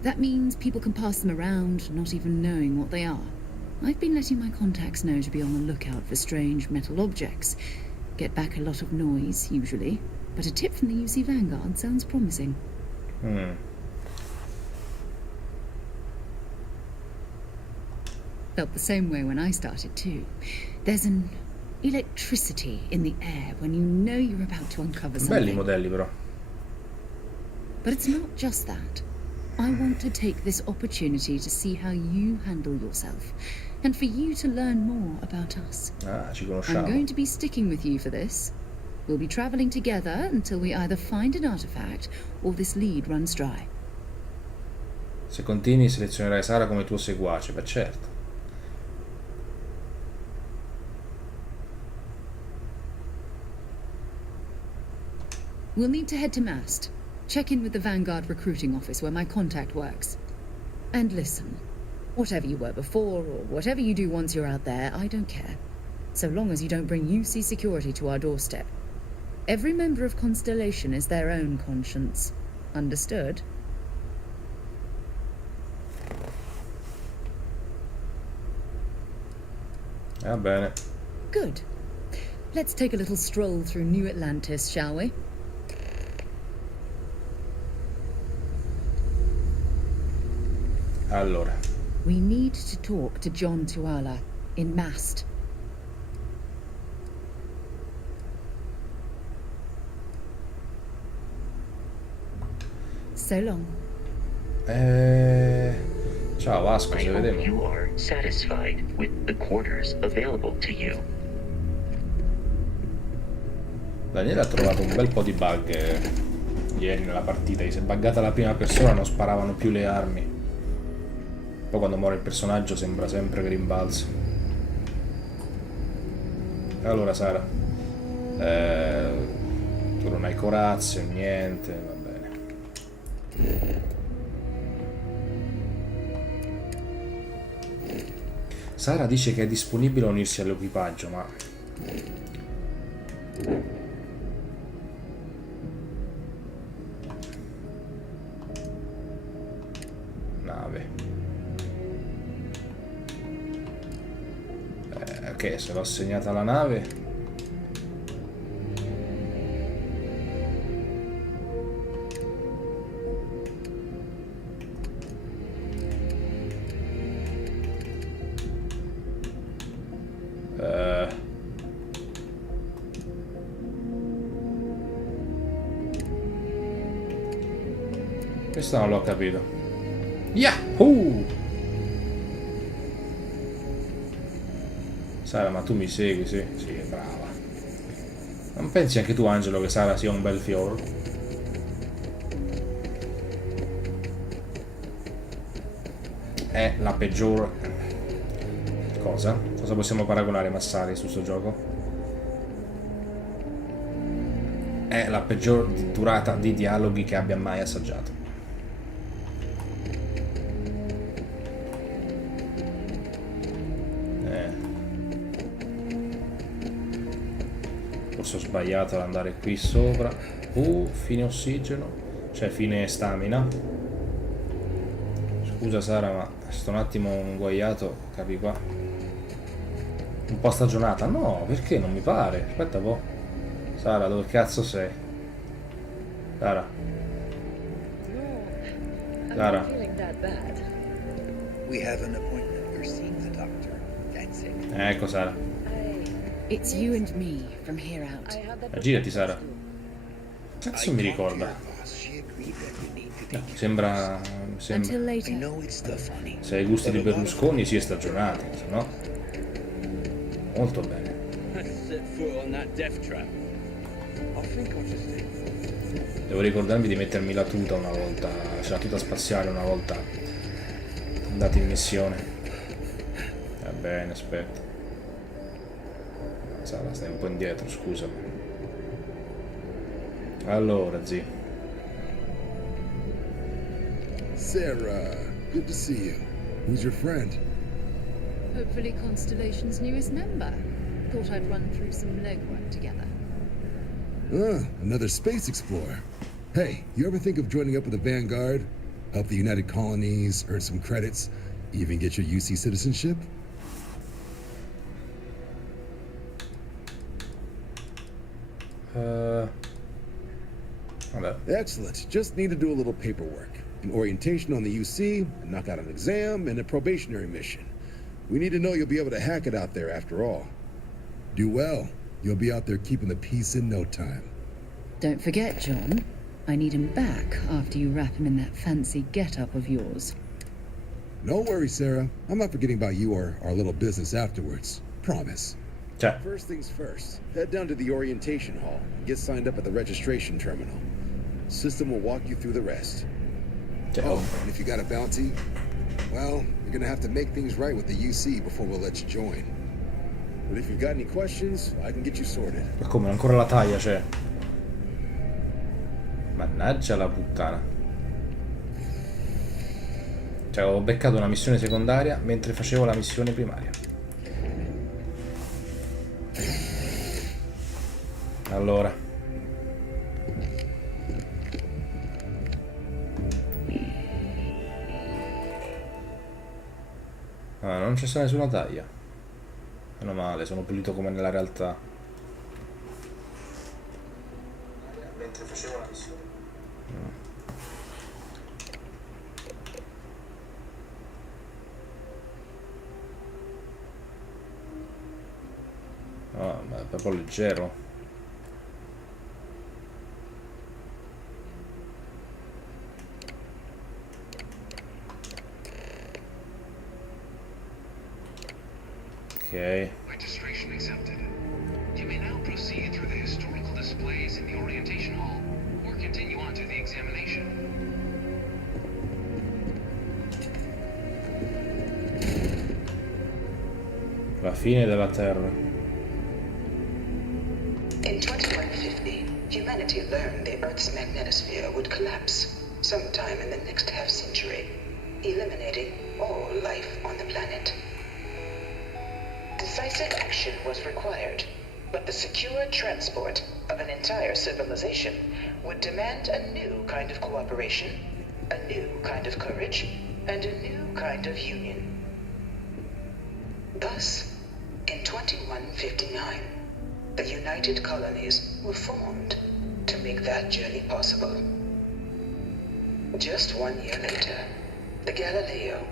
That means people can pass them around, not even knowing what they are. I've been letting my contacts know to be on the lookout for strange metal objects. Get back a lot of noise, usually, but a tip from the UC Vanguard sounds promising. Felt the same way when I started, too. There's an electricity in the air when you know you're about to uncover something. Belli modelli, però. But it's not just that. I want to take this opportunity to see how you handle yourself, and for you to learn more about us. Ah, ci conosciamo. I'm going to be sticking with you for this. We'll be traveling together until we either find an artifact or this lead runs dry. Se continui selezionerai Sara come tuo seguace, ma certo. We'll need to head to Mast. Check in with the Vanguard recruiting office where my contact works. And listen, whatever you were before or whatever you do once you're out there, I don't care. So long as you don't bring UC security to our doorstep. Every member of Constellation is their own conscience. Understood? Va bene. Good. Let's take a little stroll through New Atlantis, shall we? Allora. We need to talk to John Tuala in Mast. So long. Ciao Vasco, I ci hope vedremo. you are satisfied with the quarters available to you. Daniele ha trovato un bel po' di bug ieri nella partita. Gli si è buggata la prima persona, non sparavano più le armi. Poi quando muore il personaggio sembra sempre che rimbalza. Allora Sara, tu non hai corazze, niente, va bene. Sara dice che è disponibile a unirsi all'equipaggio, ma... Nave. Ok, se l'ho assegnata alla nave... Questo non l'ho capito. Yahoo! Sara, ma tu mi segui, sì? Sì, brava. Non pensi anche tu, Angelo, che Sara sia un bel fior? È la peggior... Cosa? Cosa possiamo paragonare Massari su sto gioco? È la peggior durata di dialoghi che abbia mai assaggiato. Forse ho sbagliato ad andare qui sopra. Fine ossigeno. Cioè fine stamina. Scusa Sara, ma sto un attimo inguaiato, capi qua. Un po' stagionata. No, perché non mi pare? Aspetta un po'. Sara, dove cazzo sei? Sara. Sara. Ecco Sara. It's you and me from here out. Girati Sara. Cazzo mi ricorda. Sembra... Until later. Se hai i gusti di Berlusconi si è stagionati, se no... Molto bene. Devo ricordarmi di mettermi la tuta una volta, cioè la tuta spaziale una volta andati in missione. Va bene, aspetta. Sara, stai un po' indietro, scusami. Allora, zio. Sarah, good to see you. Who's your friend? Hopefully Constellation's newest member. Thought I'd run through some legwork together. Ah, another space explorer. Hey, you ever think of joining up with the Vanguard? Help the United Colonies, earn some credits, even get your UC citizenship? Excellent. Just need to do a little paperwork. An orientation on the UC, knock out an exam, and a probationary mission. We need to know you'll be able to hack it out there after all. Do well. You'll be out there keeping the peace in no time. Don't forget, John. I need him back after you wrap him in that fancy get-up of yours. No worries, Sarah. I'm not forgetting about you or our little business afterwards. Promise. Ciao. First things first, head down to the orientation hall and get signed up at the registration terminal. System will walk you through the rest. Ciao. Oh, and if you got a bounty, well, you're gonna have to make things right with the UC before we'll let you join. But if you've got any questions, I can get you sorted. Ma come, ancora la taglia c'è? Mannaggia la puttana. Cioè, ho beccato una missione secondaria mentre facevo la missione primaria. Allora. Ah, non c'è nessuna taglia. Meno male, sono pulito come nella realtà. Mentre facevo la missione. Ah, ma è proprio leggero. Ok. Registration accepted. You may now proceed through the historical displays in the orientation hall, or continue on to the examination. La fine della Terra. In 2150, humanity learned the Earth's magnetosphere would collapse sometime in the next half-century, eliminating all life on the planet. Decisive action was required, but the secure transport of an entire civilization would demand a new kind of cooperation, a new kind of courage, and a new kind of union. Thus, in 2159, the United Colonies were formed to make that journey possible. Just 1 year later, the Galileo,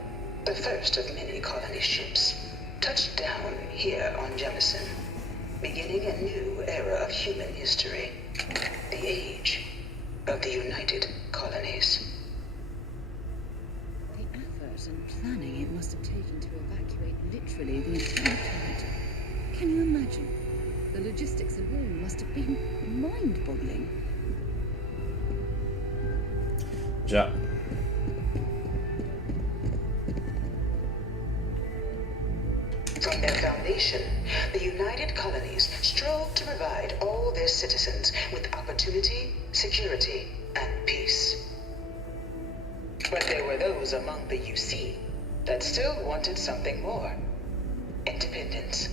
the first of many colony ships, touched down here on Jemison, beginning a new era of human history, the age of the United Colonies. The effort and planning it must have taken to evacuate literally the entire planet. Can you imagine? The logistics alone must have been mind-boggling. Già. From their foundation, the United Colonies strove to provide all their citizens with opportunity, security, and peace. But there were those among the UC that still wanted something more: independence.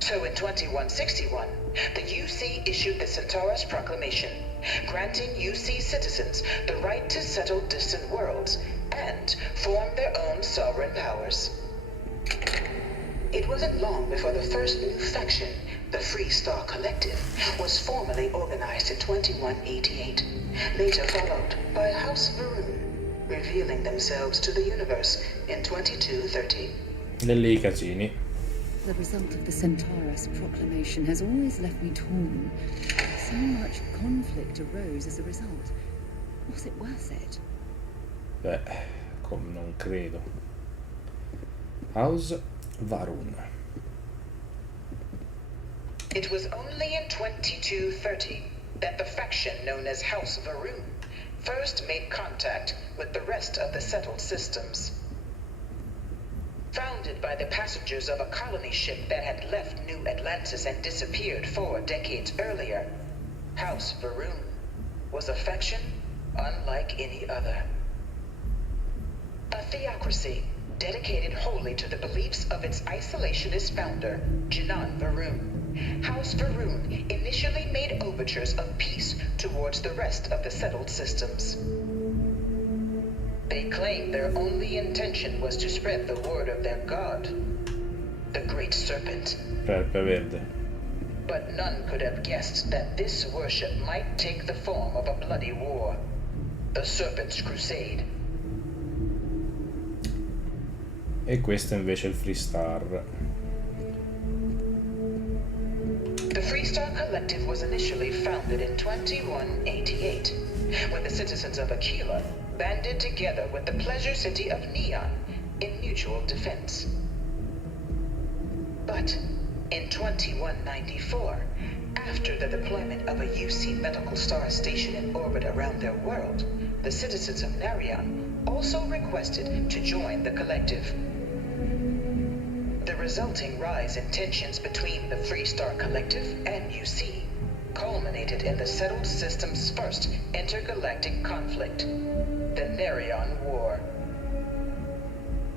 So in 2161, the UC issued the Centaurus Proclamation, granting UC citizens the right to settle distant worlds and form their own sovereign powers. It wasn't long before the first new faction, the Free Star Collective, was formally organized in 2188, later followed by House Varun, revealing themselves to the universe in 2230. Lì i casini. The result of the Centaurus Proclamation has always left me torn. So much conflict arose as a result. Was it worth it? Beh, non credo. House Varun. It was only in 2230 that the faction known as House Varun first made contact with the rest of the settled systems. Founded by the passengers of a colony ship that had left New Atlantis and disappeared 4 decades earlier, House Varun was a faction unlike any other. A theocracy dedicated wholly to the beliefs of its isolationist founder, Jinan Varun. House Varun initially made overtures of peace towards the rest of the settled systems. They claimed their only intention was to spread the word of their god, the Great Serpent. Serpe Verde. But none could have guessed that this worship might take the form of a bloody war, the Serpent's Crusade. E questo invece è il Free Star. The Free Star Collective was initially founded in 2188, when the citizens of Aquila banded together with the pleasure city of Neon in mutual defense. But in 2194, after the deployment of a UC medical star station in orbit around their world, the citizens of Narion also requested to join the collective. The resulting rise in tensions between the Free Star Collective and UC culminated in the settled system's first intergalactic conflict, the Narion War.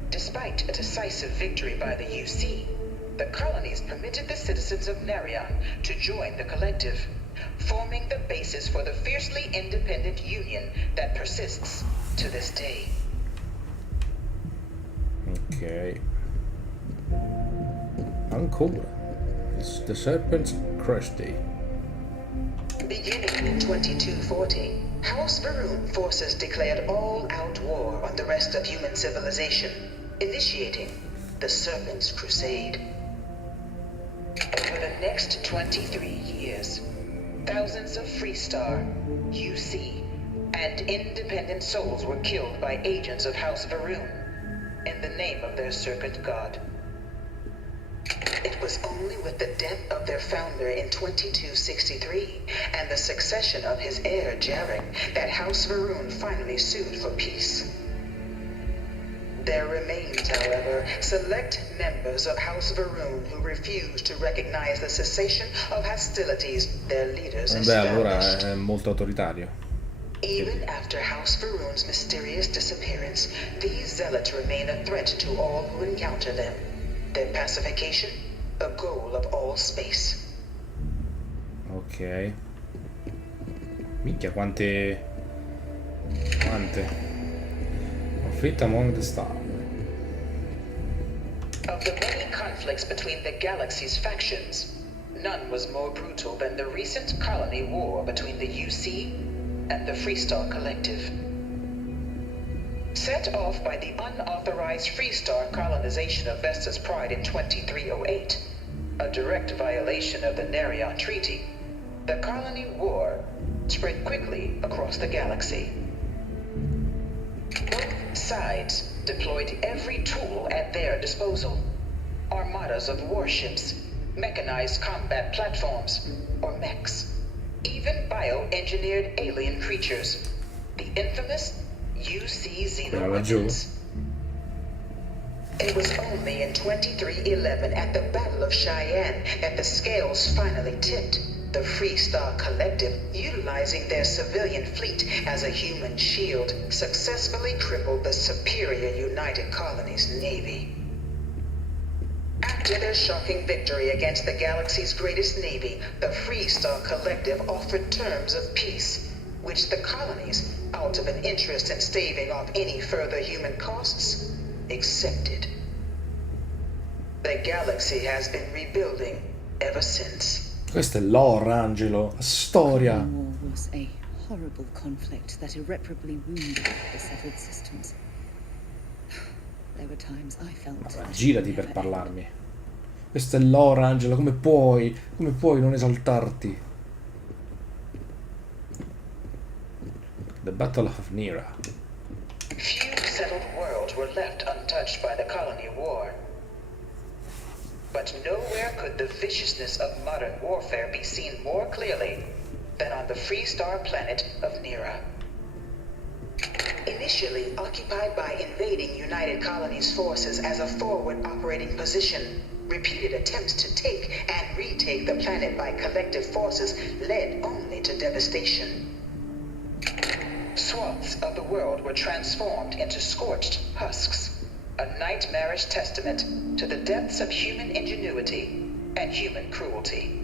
Despite a decisive victory by the UC, the colonies permitted the citizens of Narion to join the collective, forming the basis for the fiercely independent union that persists to this day. Ok. Ancora. It's the Serpent's Crush Day. Beginning in 2240, House Varun forces declared all-out war on the rest of human civilization, initiating the Serpent's Crusade. Over the next 23 years, thousands of Free Star, UC, and independent souls were killed by agents of House Varun in the name of their serpent god. It was only with the death of their founder in 2263 and the succession of his heir Jarek that House Varun finally sued for peace. There remains, however, select members of House Varun who refuse to recognize the cessation of hostilities their leaders Beh, allora established. è molto autoritario. Even after House Varun's mysterious disappearance, these zealots remain a threat to all who encounter them. Their pacification, a goal of all space. Ok. Minchia, quante... Conflict among the stars. Of the many conflicts between the galaxy's factions, none was more brutal than the recent colony war between the UC and the Freestar Collective. Set off by the unauthorized Freestar colonization of Vesta's Pride in 2308, a direct violation of the Nerion Treaty, the colony war spread quickly across the galaxy. Both sides deployed every tool at their disposal. Armadas of warships, mechanized combat platforms, or mechs, even bioengineered alien creatures, the infamous UC xenoweapons. It was only in 2311 at the Battle of Cheyenne that the scales finally tipped. The Freestar Collective, utilizing their civilian fleet as a human shield, successfully crippled the superior United Colonies Navy. After their shocking victory against the galaxy's greatest navy, the Freestar Collective offered terms of peace, which the colonies, out of an interest in staving off any further human costs, accepted. The galaxy has been rebuilding ever since. Questo è lore, Angelo, la storia. The war was a horrible conflict that irreparably wounded the settled systems. There were times I felt. Vabbè, girati per parlarmi. Questo è lore, Angelo, come puoi non esaltarti? The Battle of Nera. Few settled worlds were left untouched by the colony war. But nowhere could the viciousness of modern warfare be seen more clearly than on the Freestar planet of Nera. Initially occupied by invading United Colonies forces as a forward operating position, repeated attempts to take and retake the planet by collective forces led only to devastation. Swaths of the world were transformed into scorched husks, a nightmarish testament to the depths of human ingenuity and human cruelty.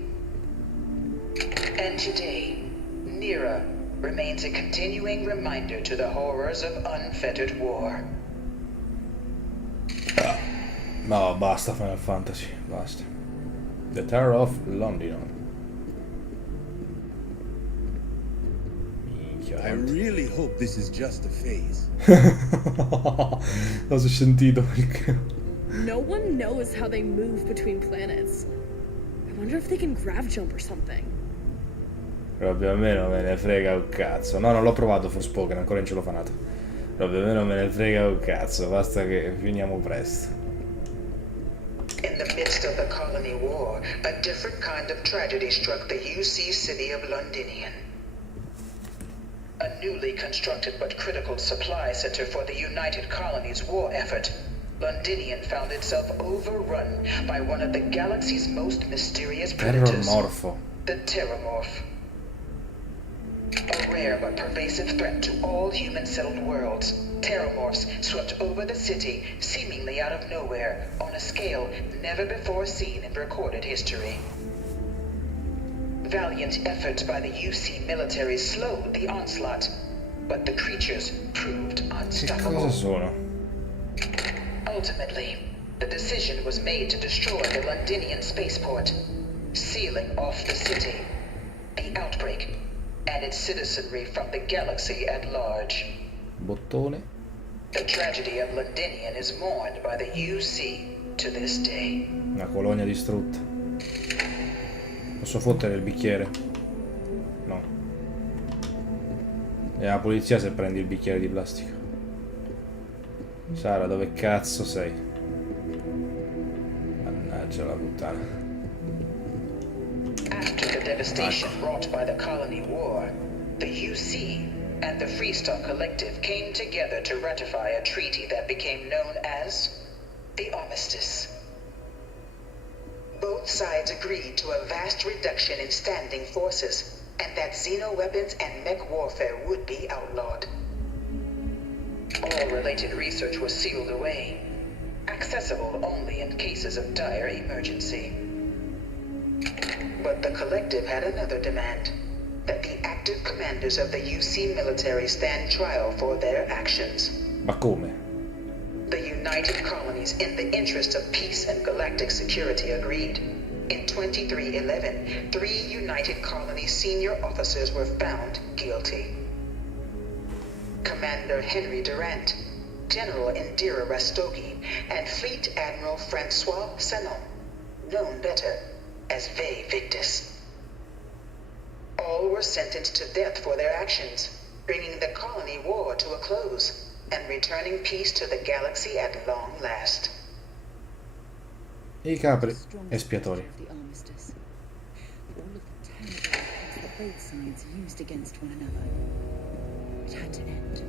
And today, Nera remains a continuing reminder to the horrors of unfettered war. No, basta Final Fantasy, basta. The Terror of London. I really hope this is just a phase. Cosa ho sentito? No one knows how they move between planets. I wonder if they can grav jump or something. Proprio a me non me ne frega un cazzo. No, non l'ho provato Forspoken, ancora in celofanato. Proprio a me non me ne frega un cazzo, basta che finiamo presto. In the midst of the colony war, a different kind of tragedy struck the UC city of Londinian. A newly constructed but critical supply center for the United Colonies war effort, Londinian found itself overrun by one of the galaxy's most mysterious predators, the Terramorph. A rare but pervasive threat to all human-settled worlds, Terramorphs swept over the city, seemingly out of nowhere, on a scale never before seen in recorded history. Valiant efforts by the UC military slowed the onslaught, but the creatures proved unstoppable. Cosa sono? Ultimately, the decision was made to destroy the Londinian spaceport, sealing off the city, the outbreak, and its citizenry from the galaxy at large. Bottone. The tragedy of Londinian is mourned by the UC to this day. Una colonia distrutta. Posso fottere il bicchiere? No. E la polizia se prendi il bicchiere di plastica. Sara, dove cazzo sei? Mannaggia. Mannaggia la puttana. After the devastation wrought by the colony war, the UC and the Freestar Collective came together to ratify a treaty that became known as the Armistice. Both sides agreed to a vast reduction in standing forces, and that xenoweapons and mech warfare would be outlawed. All related research was sealed away, accessible only in cases of dire emergency. But the Collective had another demand, that the active commanders of the UC military stand trial for their actions. Ma come? The United Colonies, in the interest of peace and galactic security, agreed. In 2311, 3 United Colonies senior officers were found guilty. Commander Henry Durant, General Indira Rastogi, and Fleet Admiral Francois Sanon, known better as Ve Victus. All were sentenced to death for their actions, bringing the colony war to a close and returning peace to the galaxy at long last. I capri espiatori. The armistice. All of the terrible weapons that both sides used against one another. It had to end.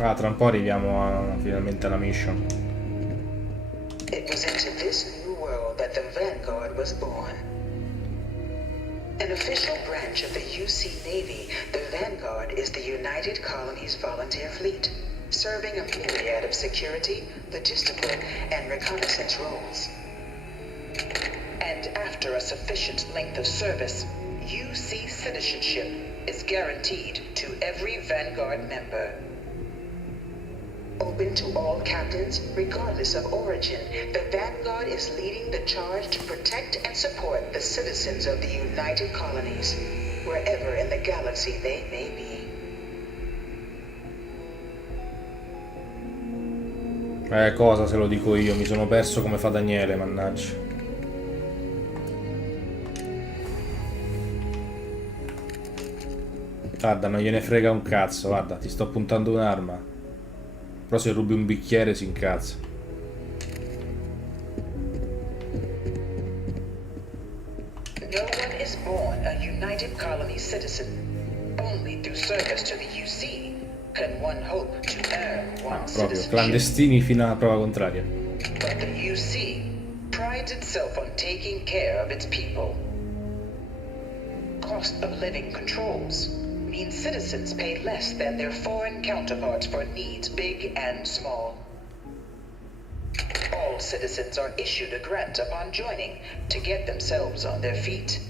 Ah, tra un po' arriviamo finalmente alla mission. It was into this new world that the Vanguard was born. An official branch of the UC Navy, the Vanguard is the United Colonies Volunteer Fleet, serving a myriad of security, logistical, and reconnaissance roles. And after a sufficient length of service, UC citizenship is guaranteed to every Vanguard member. Open to all captains, regardless of origin, the Vanguard is leading the charge to protect and support the citizens of the United Colonies, wherever in the galaxy they may be. Cosa se lo dico io? Mi sono perso come fa Daniele, mannaggia. Guarda, non gliene frega un cazzo, guarda, ti sto puntando un'arma. Però se rubi un bicchiere si incazza. No one is born a United Colony citizen. Only through service to the UC can one hope to earn one's Proprio, citizenship. clandestini fino alla prova contraria. But the UC prides itself on taking care of its people. Cost of living controls means citizens pay less than their foreign counterparts for needs big and small. All citizens are issued a grant upon joining to get themselves on their feet.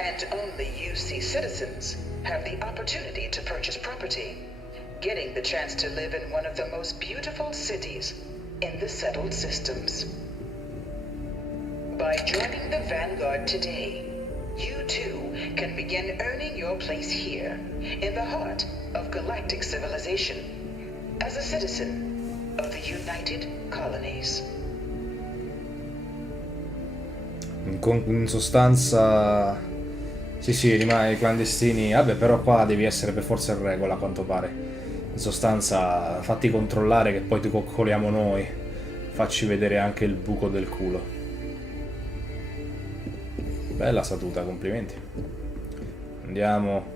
And only UC citizens have the opportunity to purchase property, getting the chance to live in one of the most beautiful cities in the settled systems. By joining the Vanguard today, you too can begin earning your place here, in the heart of galactic civilization, as a citizen of the United Colonies. In sostanza, sì, rimane clandestini. Vabbè, però qua devi essere per forza in regola, a quanto pare. In sostanza, fatti controllare che poi ti coccoliamo noi. Facci vedere anche il buco del culo. Bella statuta, complimenti. Andiamo.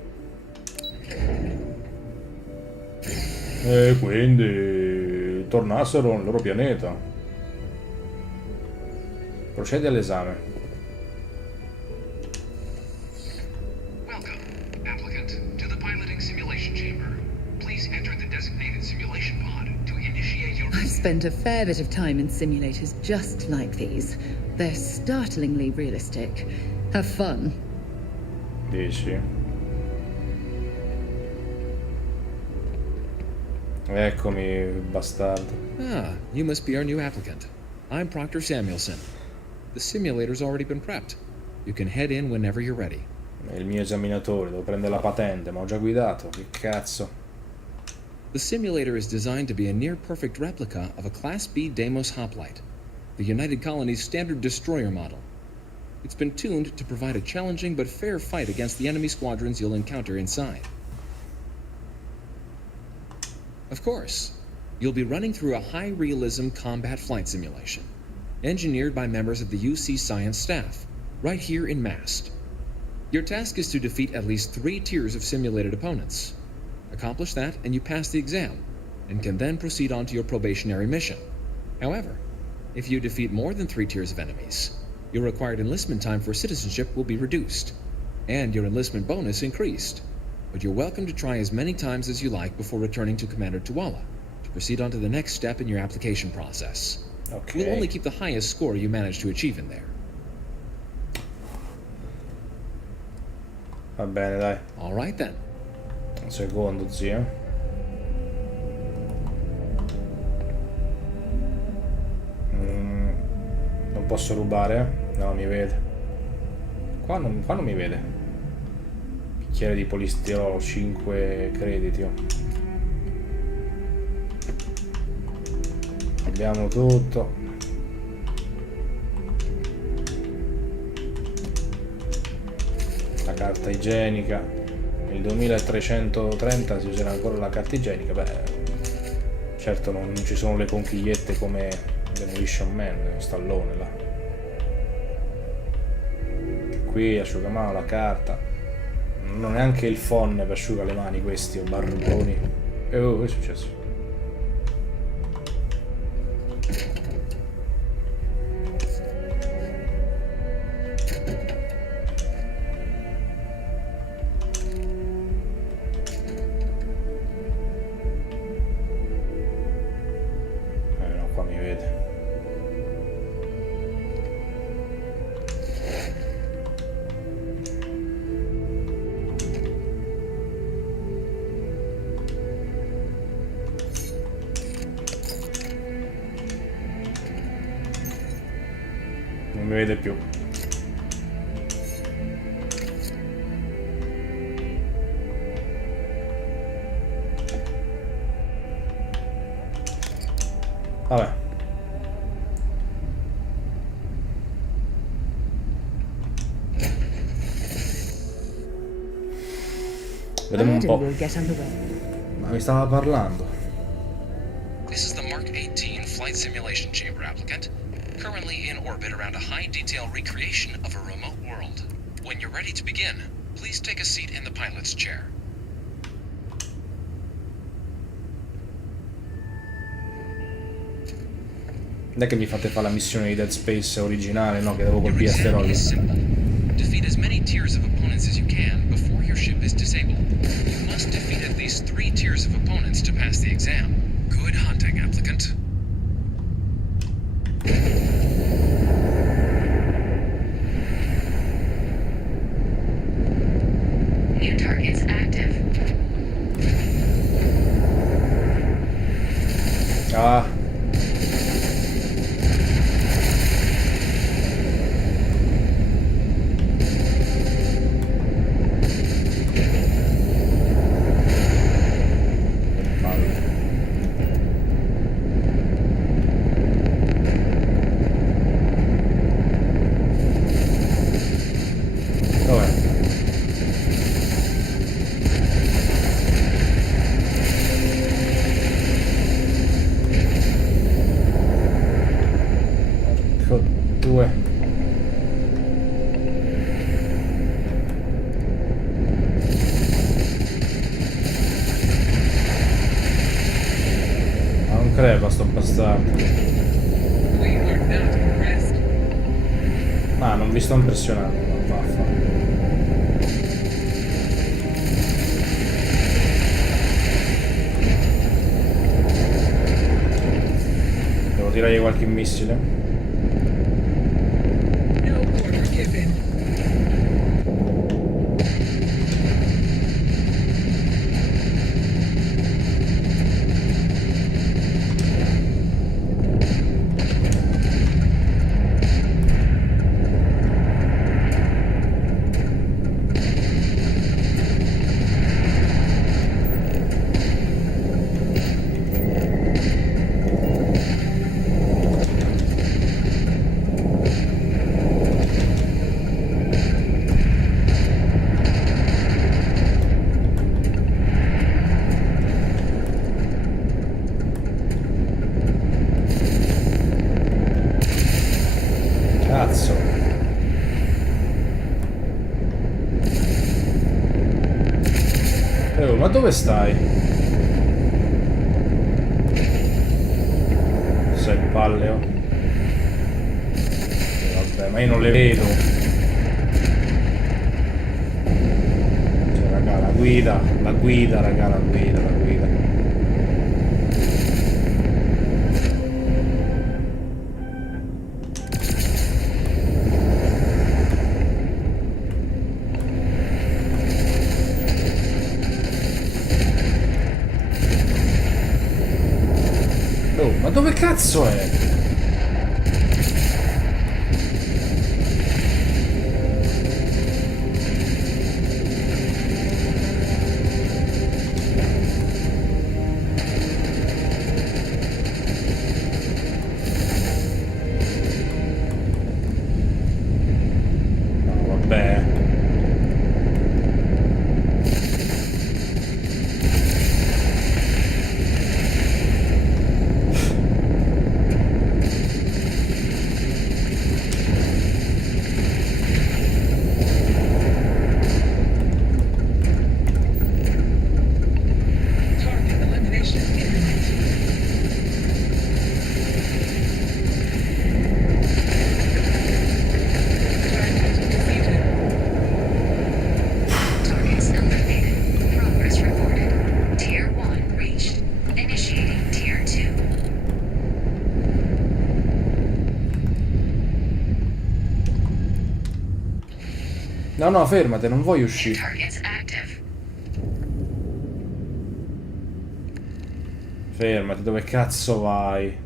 E quindi tornassero nel loro pianeta. Procedi all'esame. Welcome, applicant, to the piloting simulation chamber. Please enter the designated simulation pod to initiate your... I've spent a fair bit of time in simulators just like these. They're startlingly realistic. Have fun. Dici? Eccomi, bastardo. Ah, you must be our new applicant. I'm Proctor Samuelson. The simulator's already been prepped. You can head in whenever you're ready. È il mio esaminatore, devo prendere la patente, ma ho già guidato, che cazzo. The simulator is designed to be a near-perfect replica of a Class B Deimos hoplite, the United Colony's standard destroyer model. It's been tuned to provide a challenging but fair fight against the enemy squadrons you'll encounter inside. Of course. You'll be running through a high-realism combat flight simulation, engineered by members of the UC science staff, right here in Mast. Your task is to defeat at least 3 tiers of simulated opponents. Accomplish that, and you pass the exam, and can then proceed on to your probationary mission. However, if you defeat more than 3 tiers of enemies, your required enlistment time for citizenship will be reduced, and your enlistment bonus increased. But you're welcome to try as many times as you like before returning to Commander Tuala, to proceed on to the next step in your application process. Ok. We'll only keep the highest score you manage to achieve in there. Va bene, dai. All right then. Un secondo, zio. Non posso rubare? No, mi vede. Qua non mi vede. Bicchiere di polistirolo, 5 crediti. Oh. Abbiamo tutto. La carta igienica. Nel 2330 si userà ancora la carta igienica. Beh, certo non ci sono le conchigliette come Demolition Man, lo stallone là. Qui asciugamano, la carta. Non ho neanche il phon per asciugare le mani questi, o barboni. Oh, che è successo? No, qua mi vede. Non mi vede più. Vabbè. Vediamo un po'. Ma mi stava parlando. This is the Mark 18 Flight Simulation Chamber applicant, currently in orbit around a high-detail recreation of a remote world. When you're ready to begin, please take a seat in the pilot's chair. Non è che mi fate fare la missione di Dead Space originale, no? Che devo colpire asteroidi. Defeat as many tiers of opponents as you can before your ship is disabled. You must defeat at least 3 tiers of opponents to pass the exam. Good hunting, applicant. New targets active. Ah. Crepa sto bastardo. Ma non vi sto impressionando, ma vaffa. Devo tirare qualche missile. ma dove stai? Sei il palleo. Vabbè, ma io non le vedo. Cioè, raga, la guida, raga, la guida. Oh, ma dove cazzo è? No, vabbè. Targets eliminated. Progress reported. Tier 1 reached. Initiating Tier 2. No, no, fermate, non voglio uscire. Targets active. Fermati, dove cazzo vai?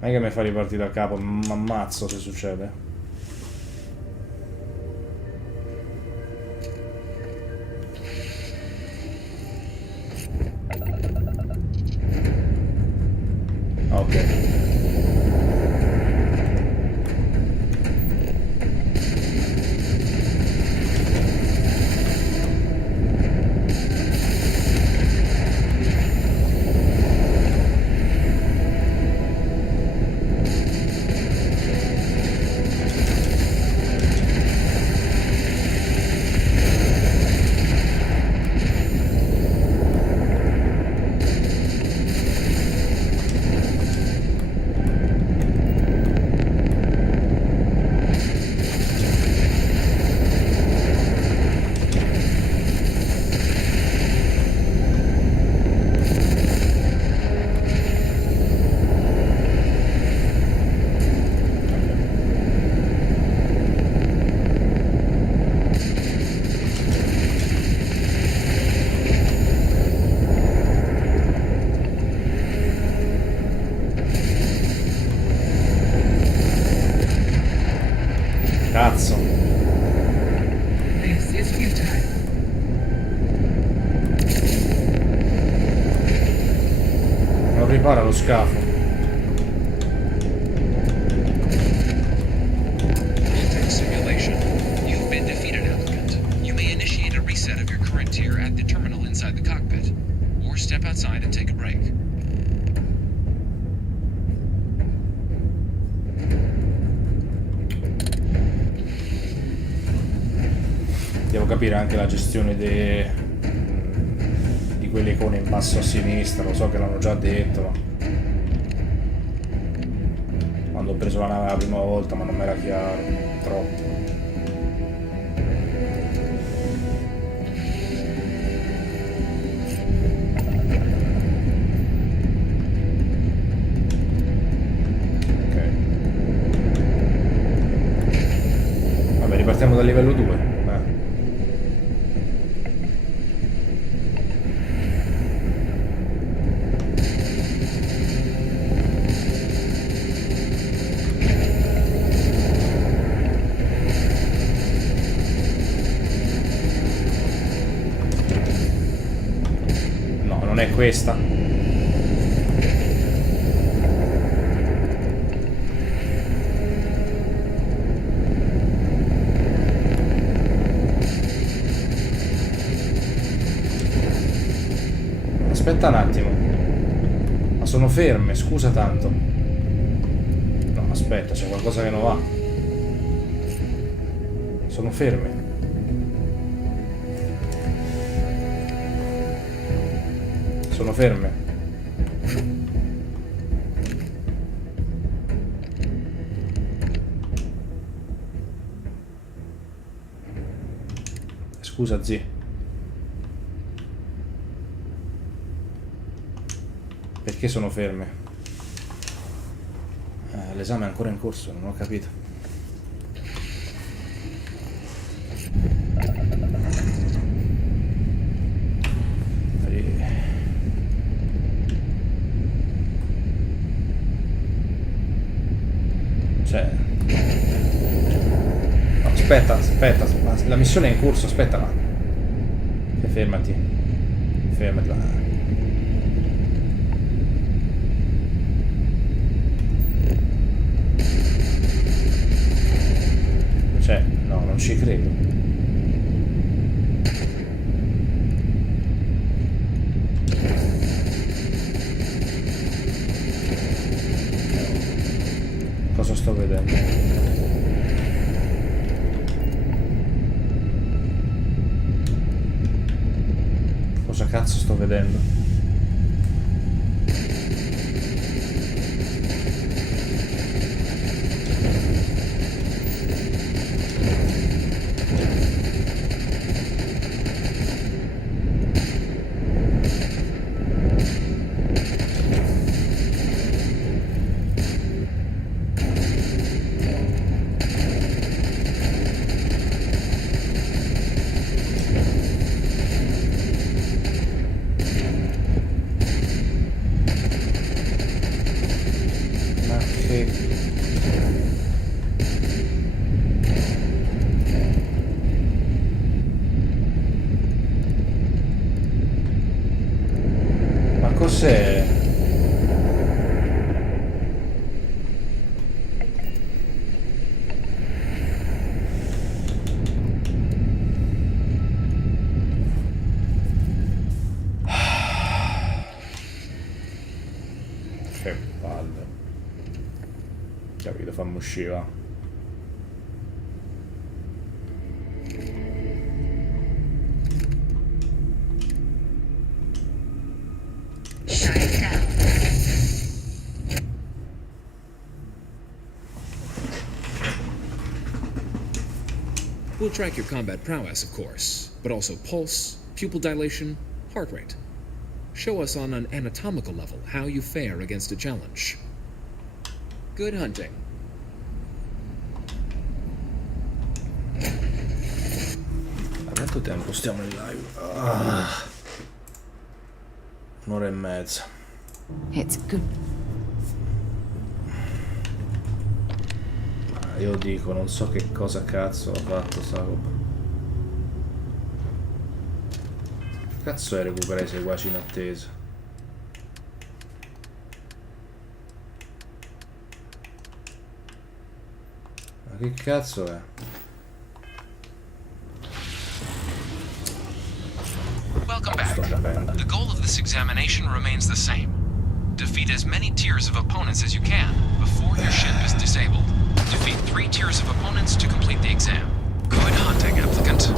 Non è che mi fa ripartire da capo, mi ammazzo se succede. Ok. Cazzo. This is futile. Non ripara lo scafo. Simulation. You've been defeated, applicant. You may initiate a reset of your current tier at the terminal inside the cockpit, or step outside and take a break. Devo capire anche la gestione di quelle icone in basso a sinistra, lo so che l'hanno già detto, ma quando ho preso la nave la prima volta, ma non mi era chiaro, troppo. Ok. Vabbè, ripartiamo dal livello 2. Non è questa. Aspetta un attimo. Ma sono ferme, scusa tanto. No, aspetta, c'è qualcosa che non va. Sono ferme. Sono ferme. Scusa, zii. Perché sono ferme? L'esame è ancora in corso, non ho capito. Cioè... No, aspetta, la missione è in corso, aspetta, ma... Fermati. Fermati. Cioè, no, non ci credo. Cosa sto vedendo? Cosa cazzo sto vedendo? Cos'è? Che palle. Capito, fammi uscire, va. We'll track your combat prowess, of course, but also pulse, pupil dilation, heart rate. Show us on an anatomical level how you fare against a challenge. Good hunting. Da quanto tempo stiamo in live? Un'ora e mezza. It's good. Io dico, non so che cosa cazzo ha fatto sta roba. Che cazzo è recuperare i seguaci in attesa? Ma che cazzo è? Welcome back. The goal of this examination remains the same. Defeat as many tiers of opponents as you can before your ship is disabled. Defeat 3 tiers of opponents to complete the exam. Good hunting, applicant.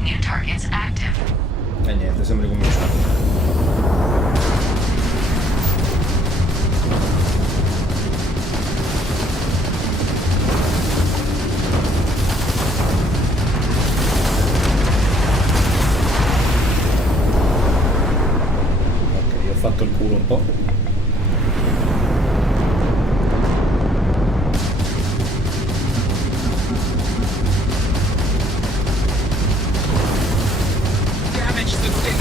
New targets active. E niente, siamo ricominciati. Ho fatto il culo un po'. Damage sustained.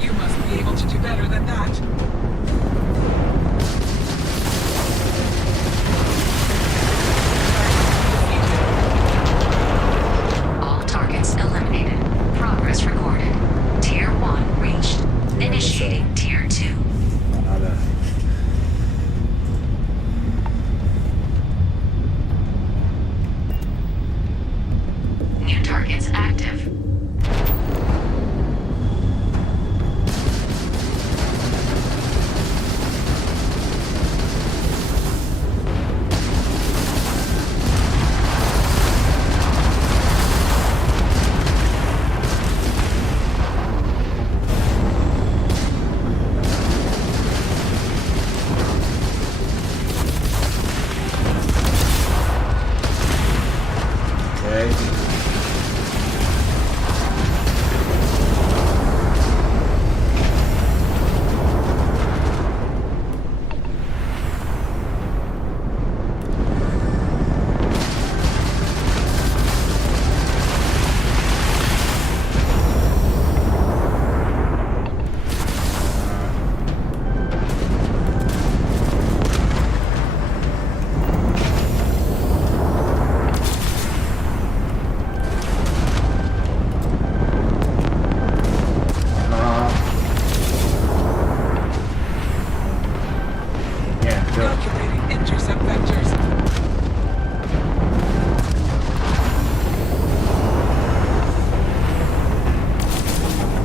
You must be able to do better than that.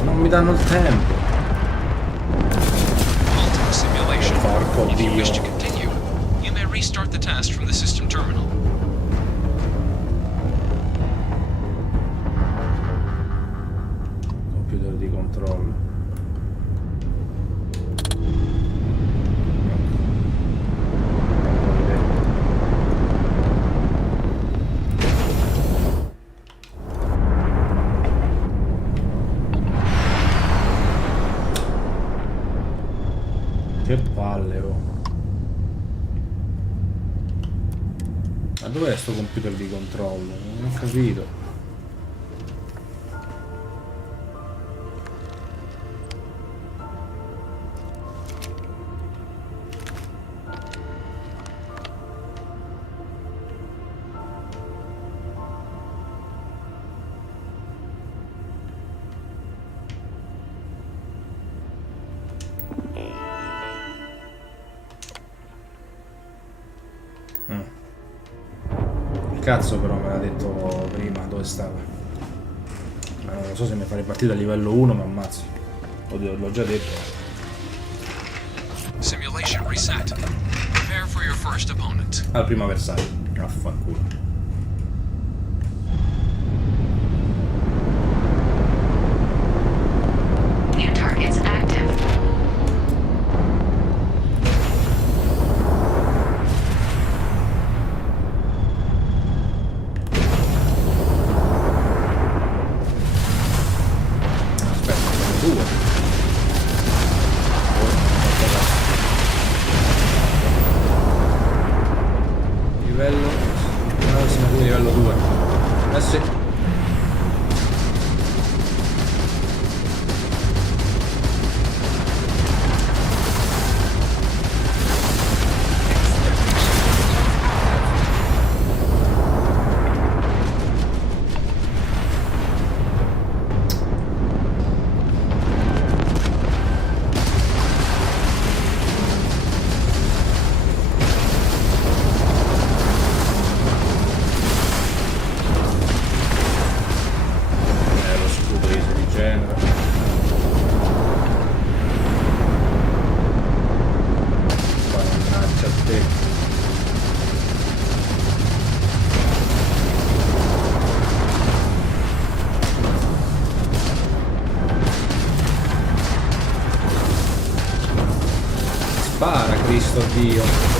Non mi danno il tempo. Simulation. Porco If you wish to Dio. continue, you may restart the task from the system terminal. Computer di controllo. Che palle, oh. Ma dov'è sto computer di controllo? Non ho capito. Cazzo, però me l'ha detto prima dove stava. Non so se mi fa ripartire dal livello 1, ma ammazzo. Oddio, l'ho già detto. Simulation reset. Prepare for your first opponent. Al primo avversario. Affanculo. New targets active. Livello... No, siamo qui livello 2. Eh sì. Lo scudo si rigenera. Mannaggia te. Spara, Cristo Dio.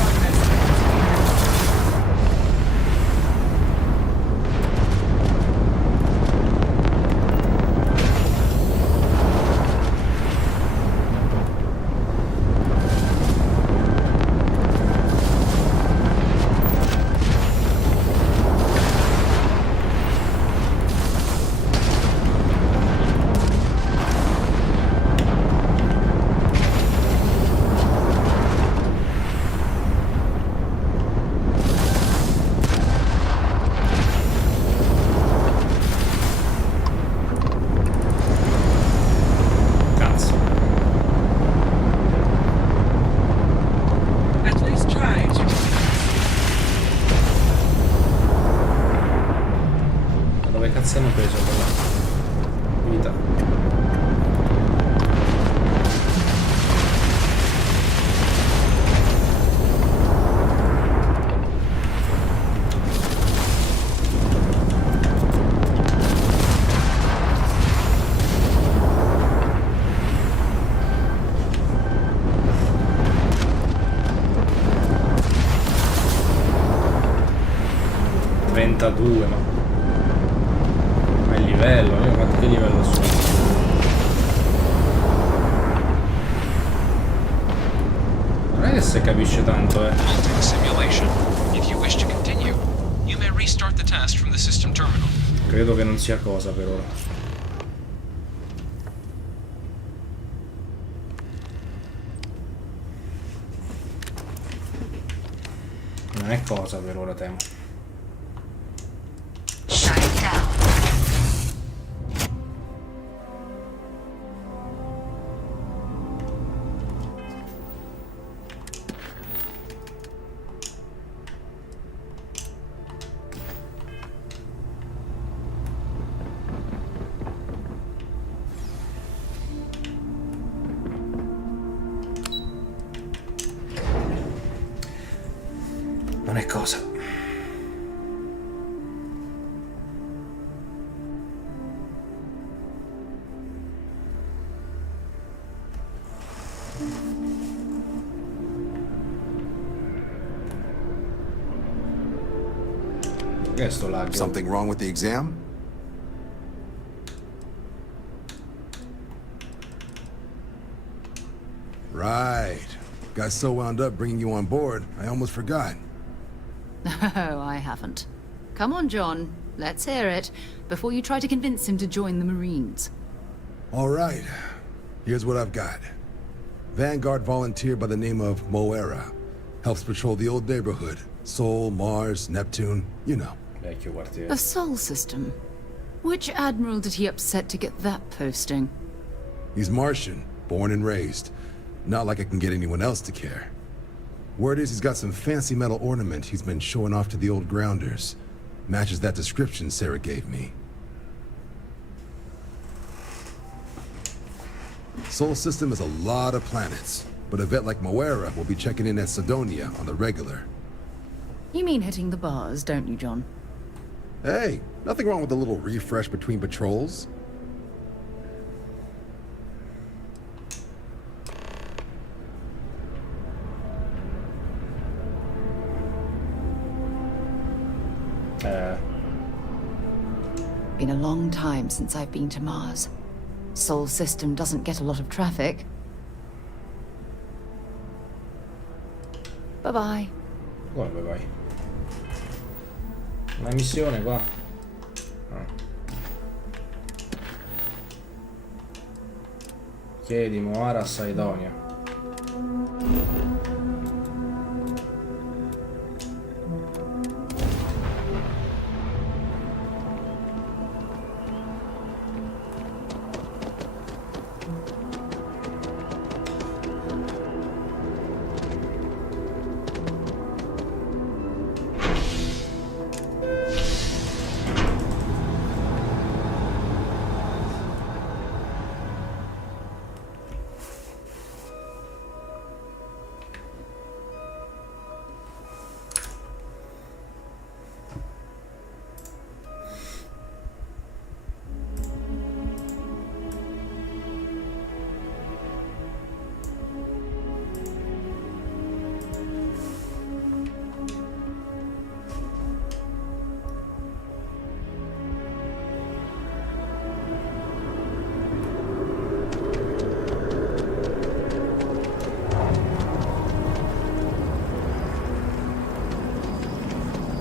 Cazzo hanno preso quella vita? ...32, ma il livello, ma che livello sono? Non è che si capisce tanto, Simulation. If you wish to continue, you may restart the task from the system terminal. Credo che non sia cosa per ora. Non è cosa per ora, temo. Non è cosa. Che è sto lag? Something wrong with the exam? Right. Got so wound up bringing you on board, I almost forgot. Oh, I haven't. Come on, John. Let's hear it, before you try to convince him to join the Marines. All right. Here's what I've got. Vanguard volunteer by the name of Moera. Helps patrol the old neighborhood. Sol, Mars, Neptune, you know. Vecchio quartiere. A Sol system? Which admiral did he upset to get that posting? He's Martian, born and raised. Not like I can get anyone else to care. Word is he's got some fancy metal ornament he's been showing off to the old grounders. Matches that description Sarah gave me. Sol system is a lot of planets, but a vet like Moera will be checking in at Sidonia on the regular. You mean hitting the bars, don't you, John? Hey, nothing wrong with a little refresh between patrols. Been a long time since I've been to Mars. Sol system doesn't get a lot of traffic. Bye-bye. Come bye-bye? Una missione qua. Ah. Chiedi Moara a Sidonia.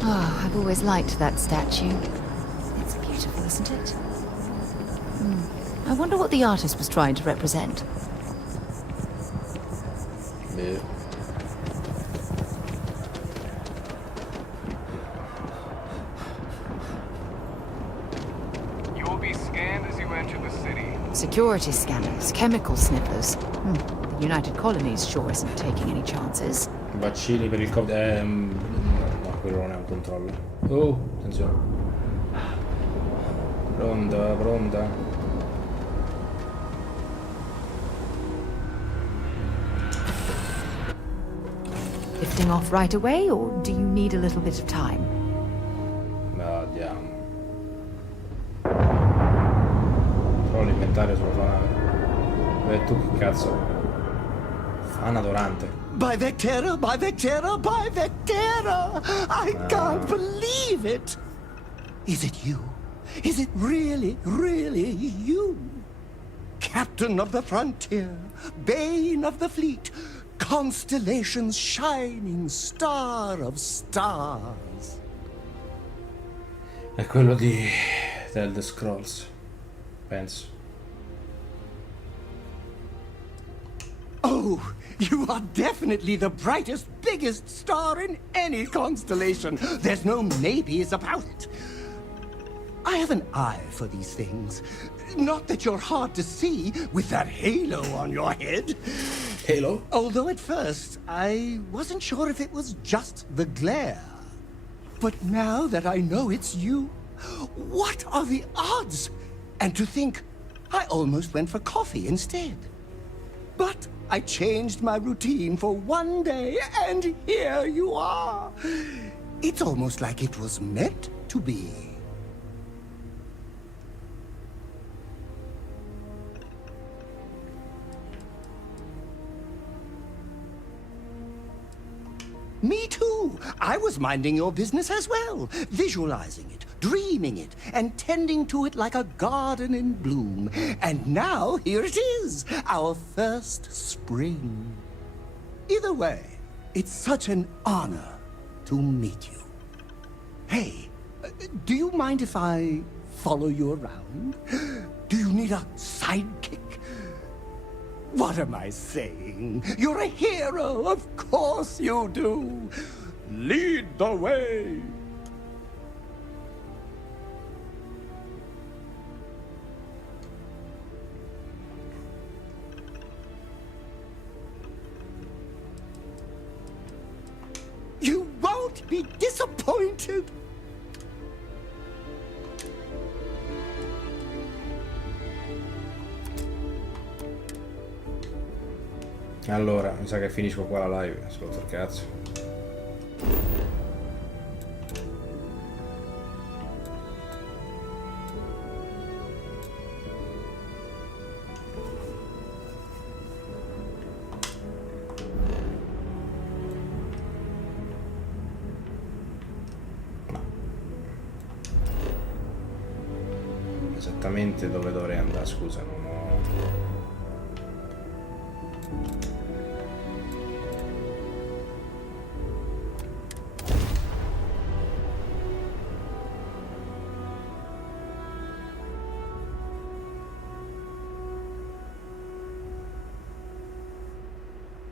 I've always liked that statue. It's beautiful, isn't it? I wonder what the artist was trying to represent. Yeah. You will be scanned as you enter the city. Security scanners, chemical sniffers. The United Colonies sure isn't taking any chances. Vaccini per il Covid. No, quello non è un controllo. Oh, attenzione. Pronta, pronta. Lifting off right away, or do you need a little bit of time? Andiamo. Però l'inventario sulla tua nave. E tu che cazzo? Fana Dorante. By Vectera, by Vectera, by Vectera! I can't believe it! Is it you? Is it really, really you? Captain of the frontier, bane of the fleet, constellation's shining star of stars. È quello di The Scrolls, penso. Oh, you are definitely the brightest, biggest star in any constellation. There's no maybes about it. I have an eye for these things. Not that you're hard to see with that halo on your head. Halo? Although at first, I wasn't sure if it was just the glare. But now that I know it's you, what are the odds? And to think, I almost went for coffee instead. But I changed my routine for one day, and here you are. It's almost like it was meant to be. Me too. I was minding your business as well, visualizing it, dreaming it, and tending to it like a garden in bloom. And now, here it is, our first spring. Either way, it's such an honor to meet you. Hey, do you mind if I follow you around? Do you need a sidekick? What am I saying? You're a hero, of course you do. Lead the way. You won't be disappointed. Allora, mi sa che finisco qua la live, ascolta il cazzo. Esattamente dove dovrei andare, scusa, non ho...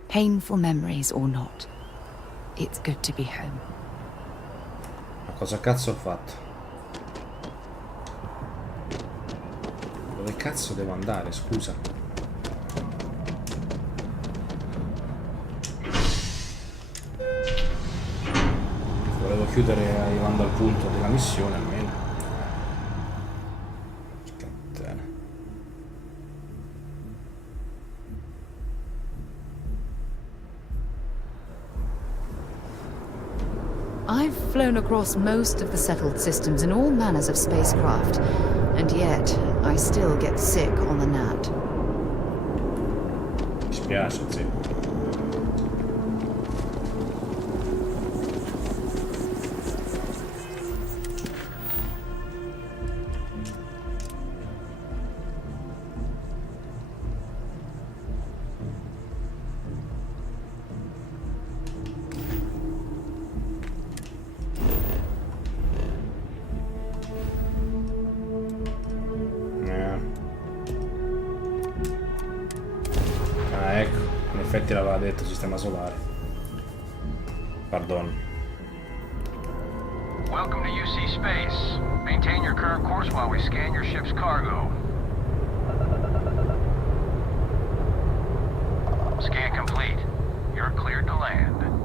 Painful memories or not, it's good to be home. Ma cosa cazzo ho fatto? Dove cazzo devo andare, scusa? Volevo chiudere arrivando al punto della missione almeno. Scattene. I've flown across most of the settled systems in all manners of spacecraft, and yet I still get sick on the gnat. Mi spiace, zio. L'aveva detto sistema solare. Pardon. Welcome to UC Space. Maintain your current course while we scan your ship's cargo. Scan complete. You're cleared to land.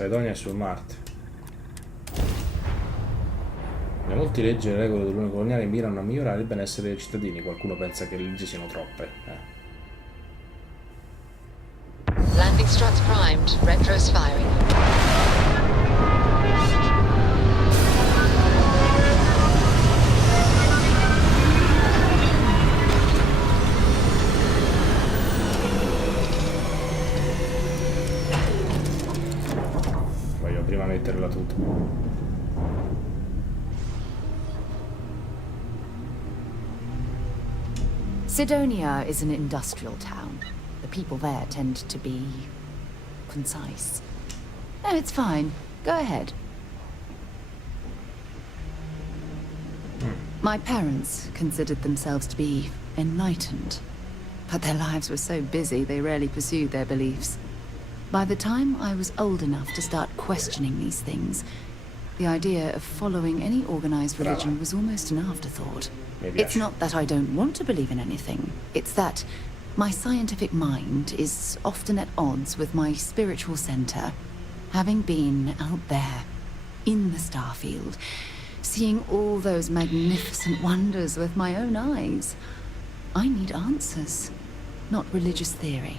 Sidonia è su Marte. Le molti leggi e regole dell'Unione coloniale mirano a migliorare il benessere dei cittadini. Qualcuno pensa che le leggi siano troppe. Landing struts primed. Retros firing. Prima metterla tutta. Sidonia is an industrial town. The people there tend to be concise. No, it's fine. Go ahead. My parents considered themselves to be enlightened, but their lives were so busy they rarely pursued their beliefs. By the time I was old enough to start questioning these things, the idea of following any organized religion was almost an afterthought. It's not that I don't want to believe in anything. It's that My scientific mind is often at odds with my spiritual center, having been out there, in the Starfield, seeing all those magnificent wonders with my own eyes. I need answers, not religious theory.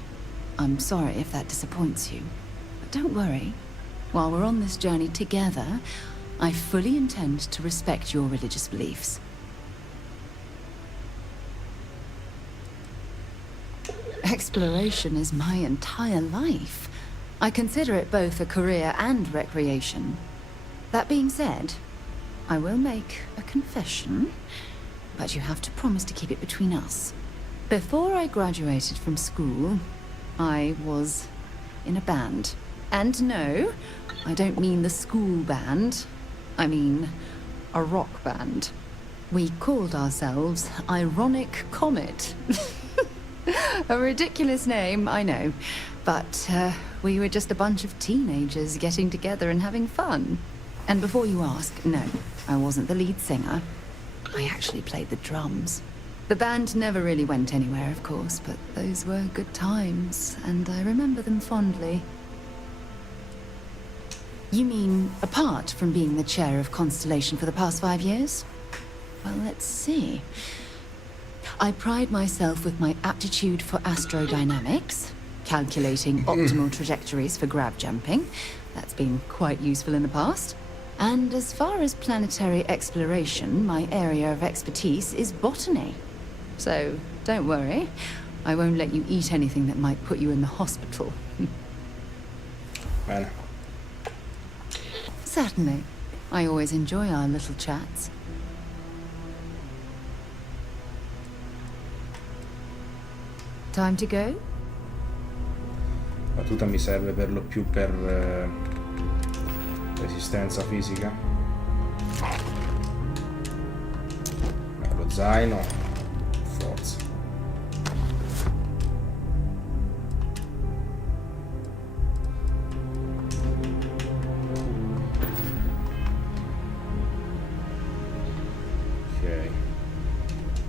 I'm sorry if that disappoints you, but don't worry. While we're on this journey together, I fully intend to respect your religious beliefs. Exploration is my entire life. I consider it both a career and recreation. That being said, I will make a confession, but you have to promise to keep it between us. Before I graduated from school, I was in a band. And no, I don't mean the school band. I mean a rock band. We called ourselves Ironic Comet. A ridiculous name, I know. But we were just a bunch of teenagers getting together and having fun. And before you ask, no, I wasn't the lead singer. I actually played the drums. The band never really went anywhere, of course, but those were good times, and I remember them fondly. You mean apart from being the chair of Constellation for the past 5 years? Well, let's see. I pride myself with my aptitude for astrodynamics, calculating optimal trajectories for grav jumping. That's been quite useful in the past. And as far as planetary exploration, my area of expertise is botany. So, don't worry. I won't let you eat anything that might put you in the hospital. Bene. Certainly. I always enjoy our little chats. Time to go? La tuta mi serve per lo più per resistenza fisica. Lo zaino, forza. Ok.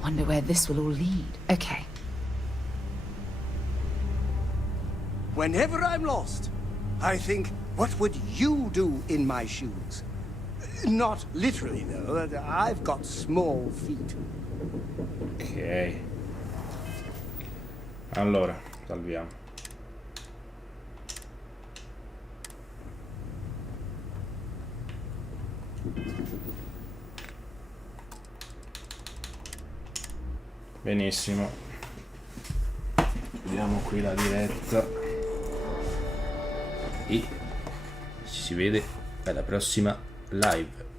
Wonder where this will all lead. Okay. Whenever I'm lost, I think, what would you do in my shoes? Not literally, though. I've got small feet. Ok. Allora, salviamo. Benissimo. Vediamo qui la diretta. E ci si vede alla prossima live.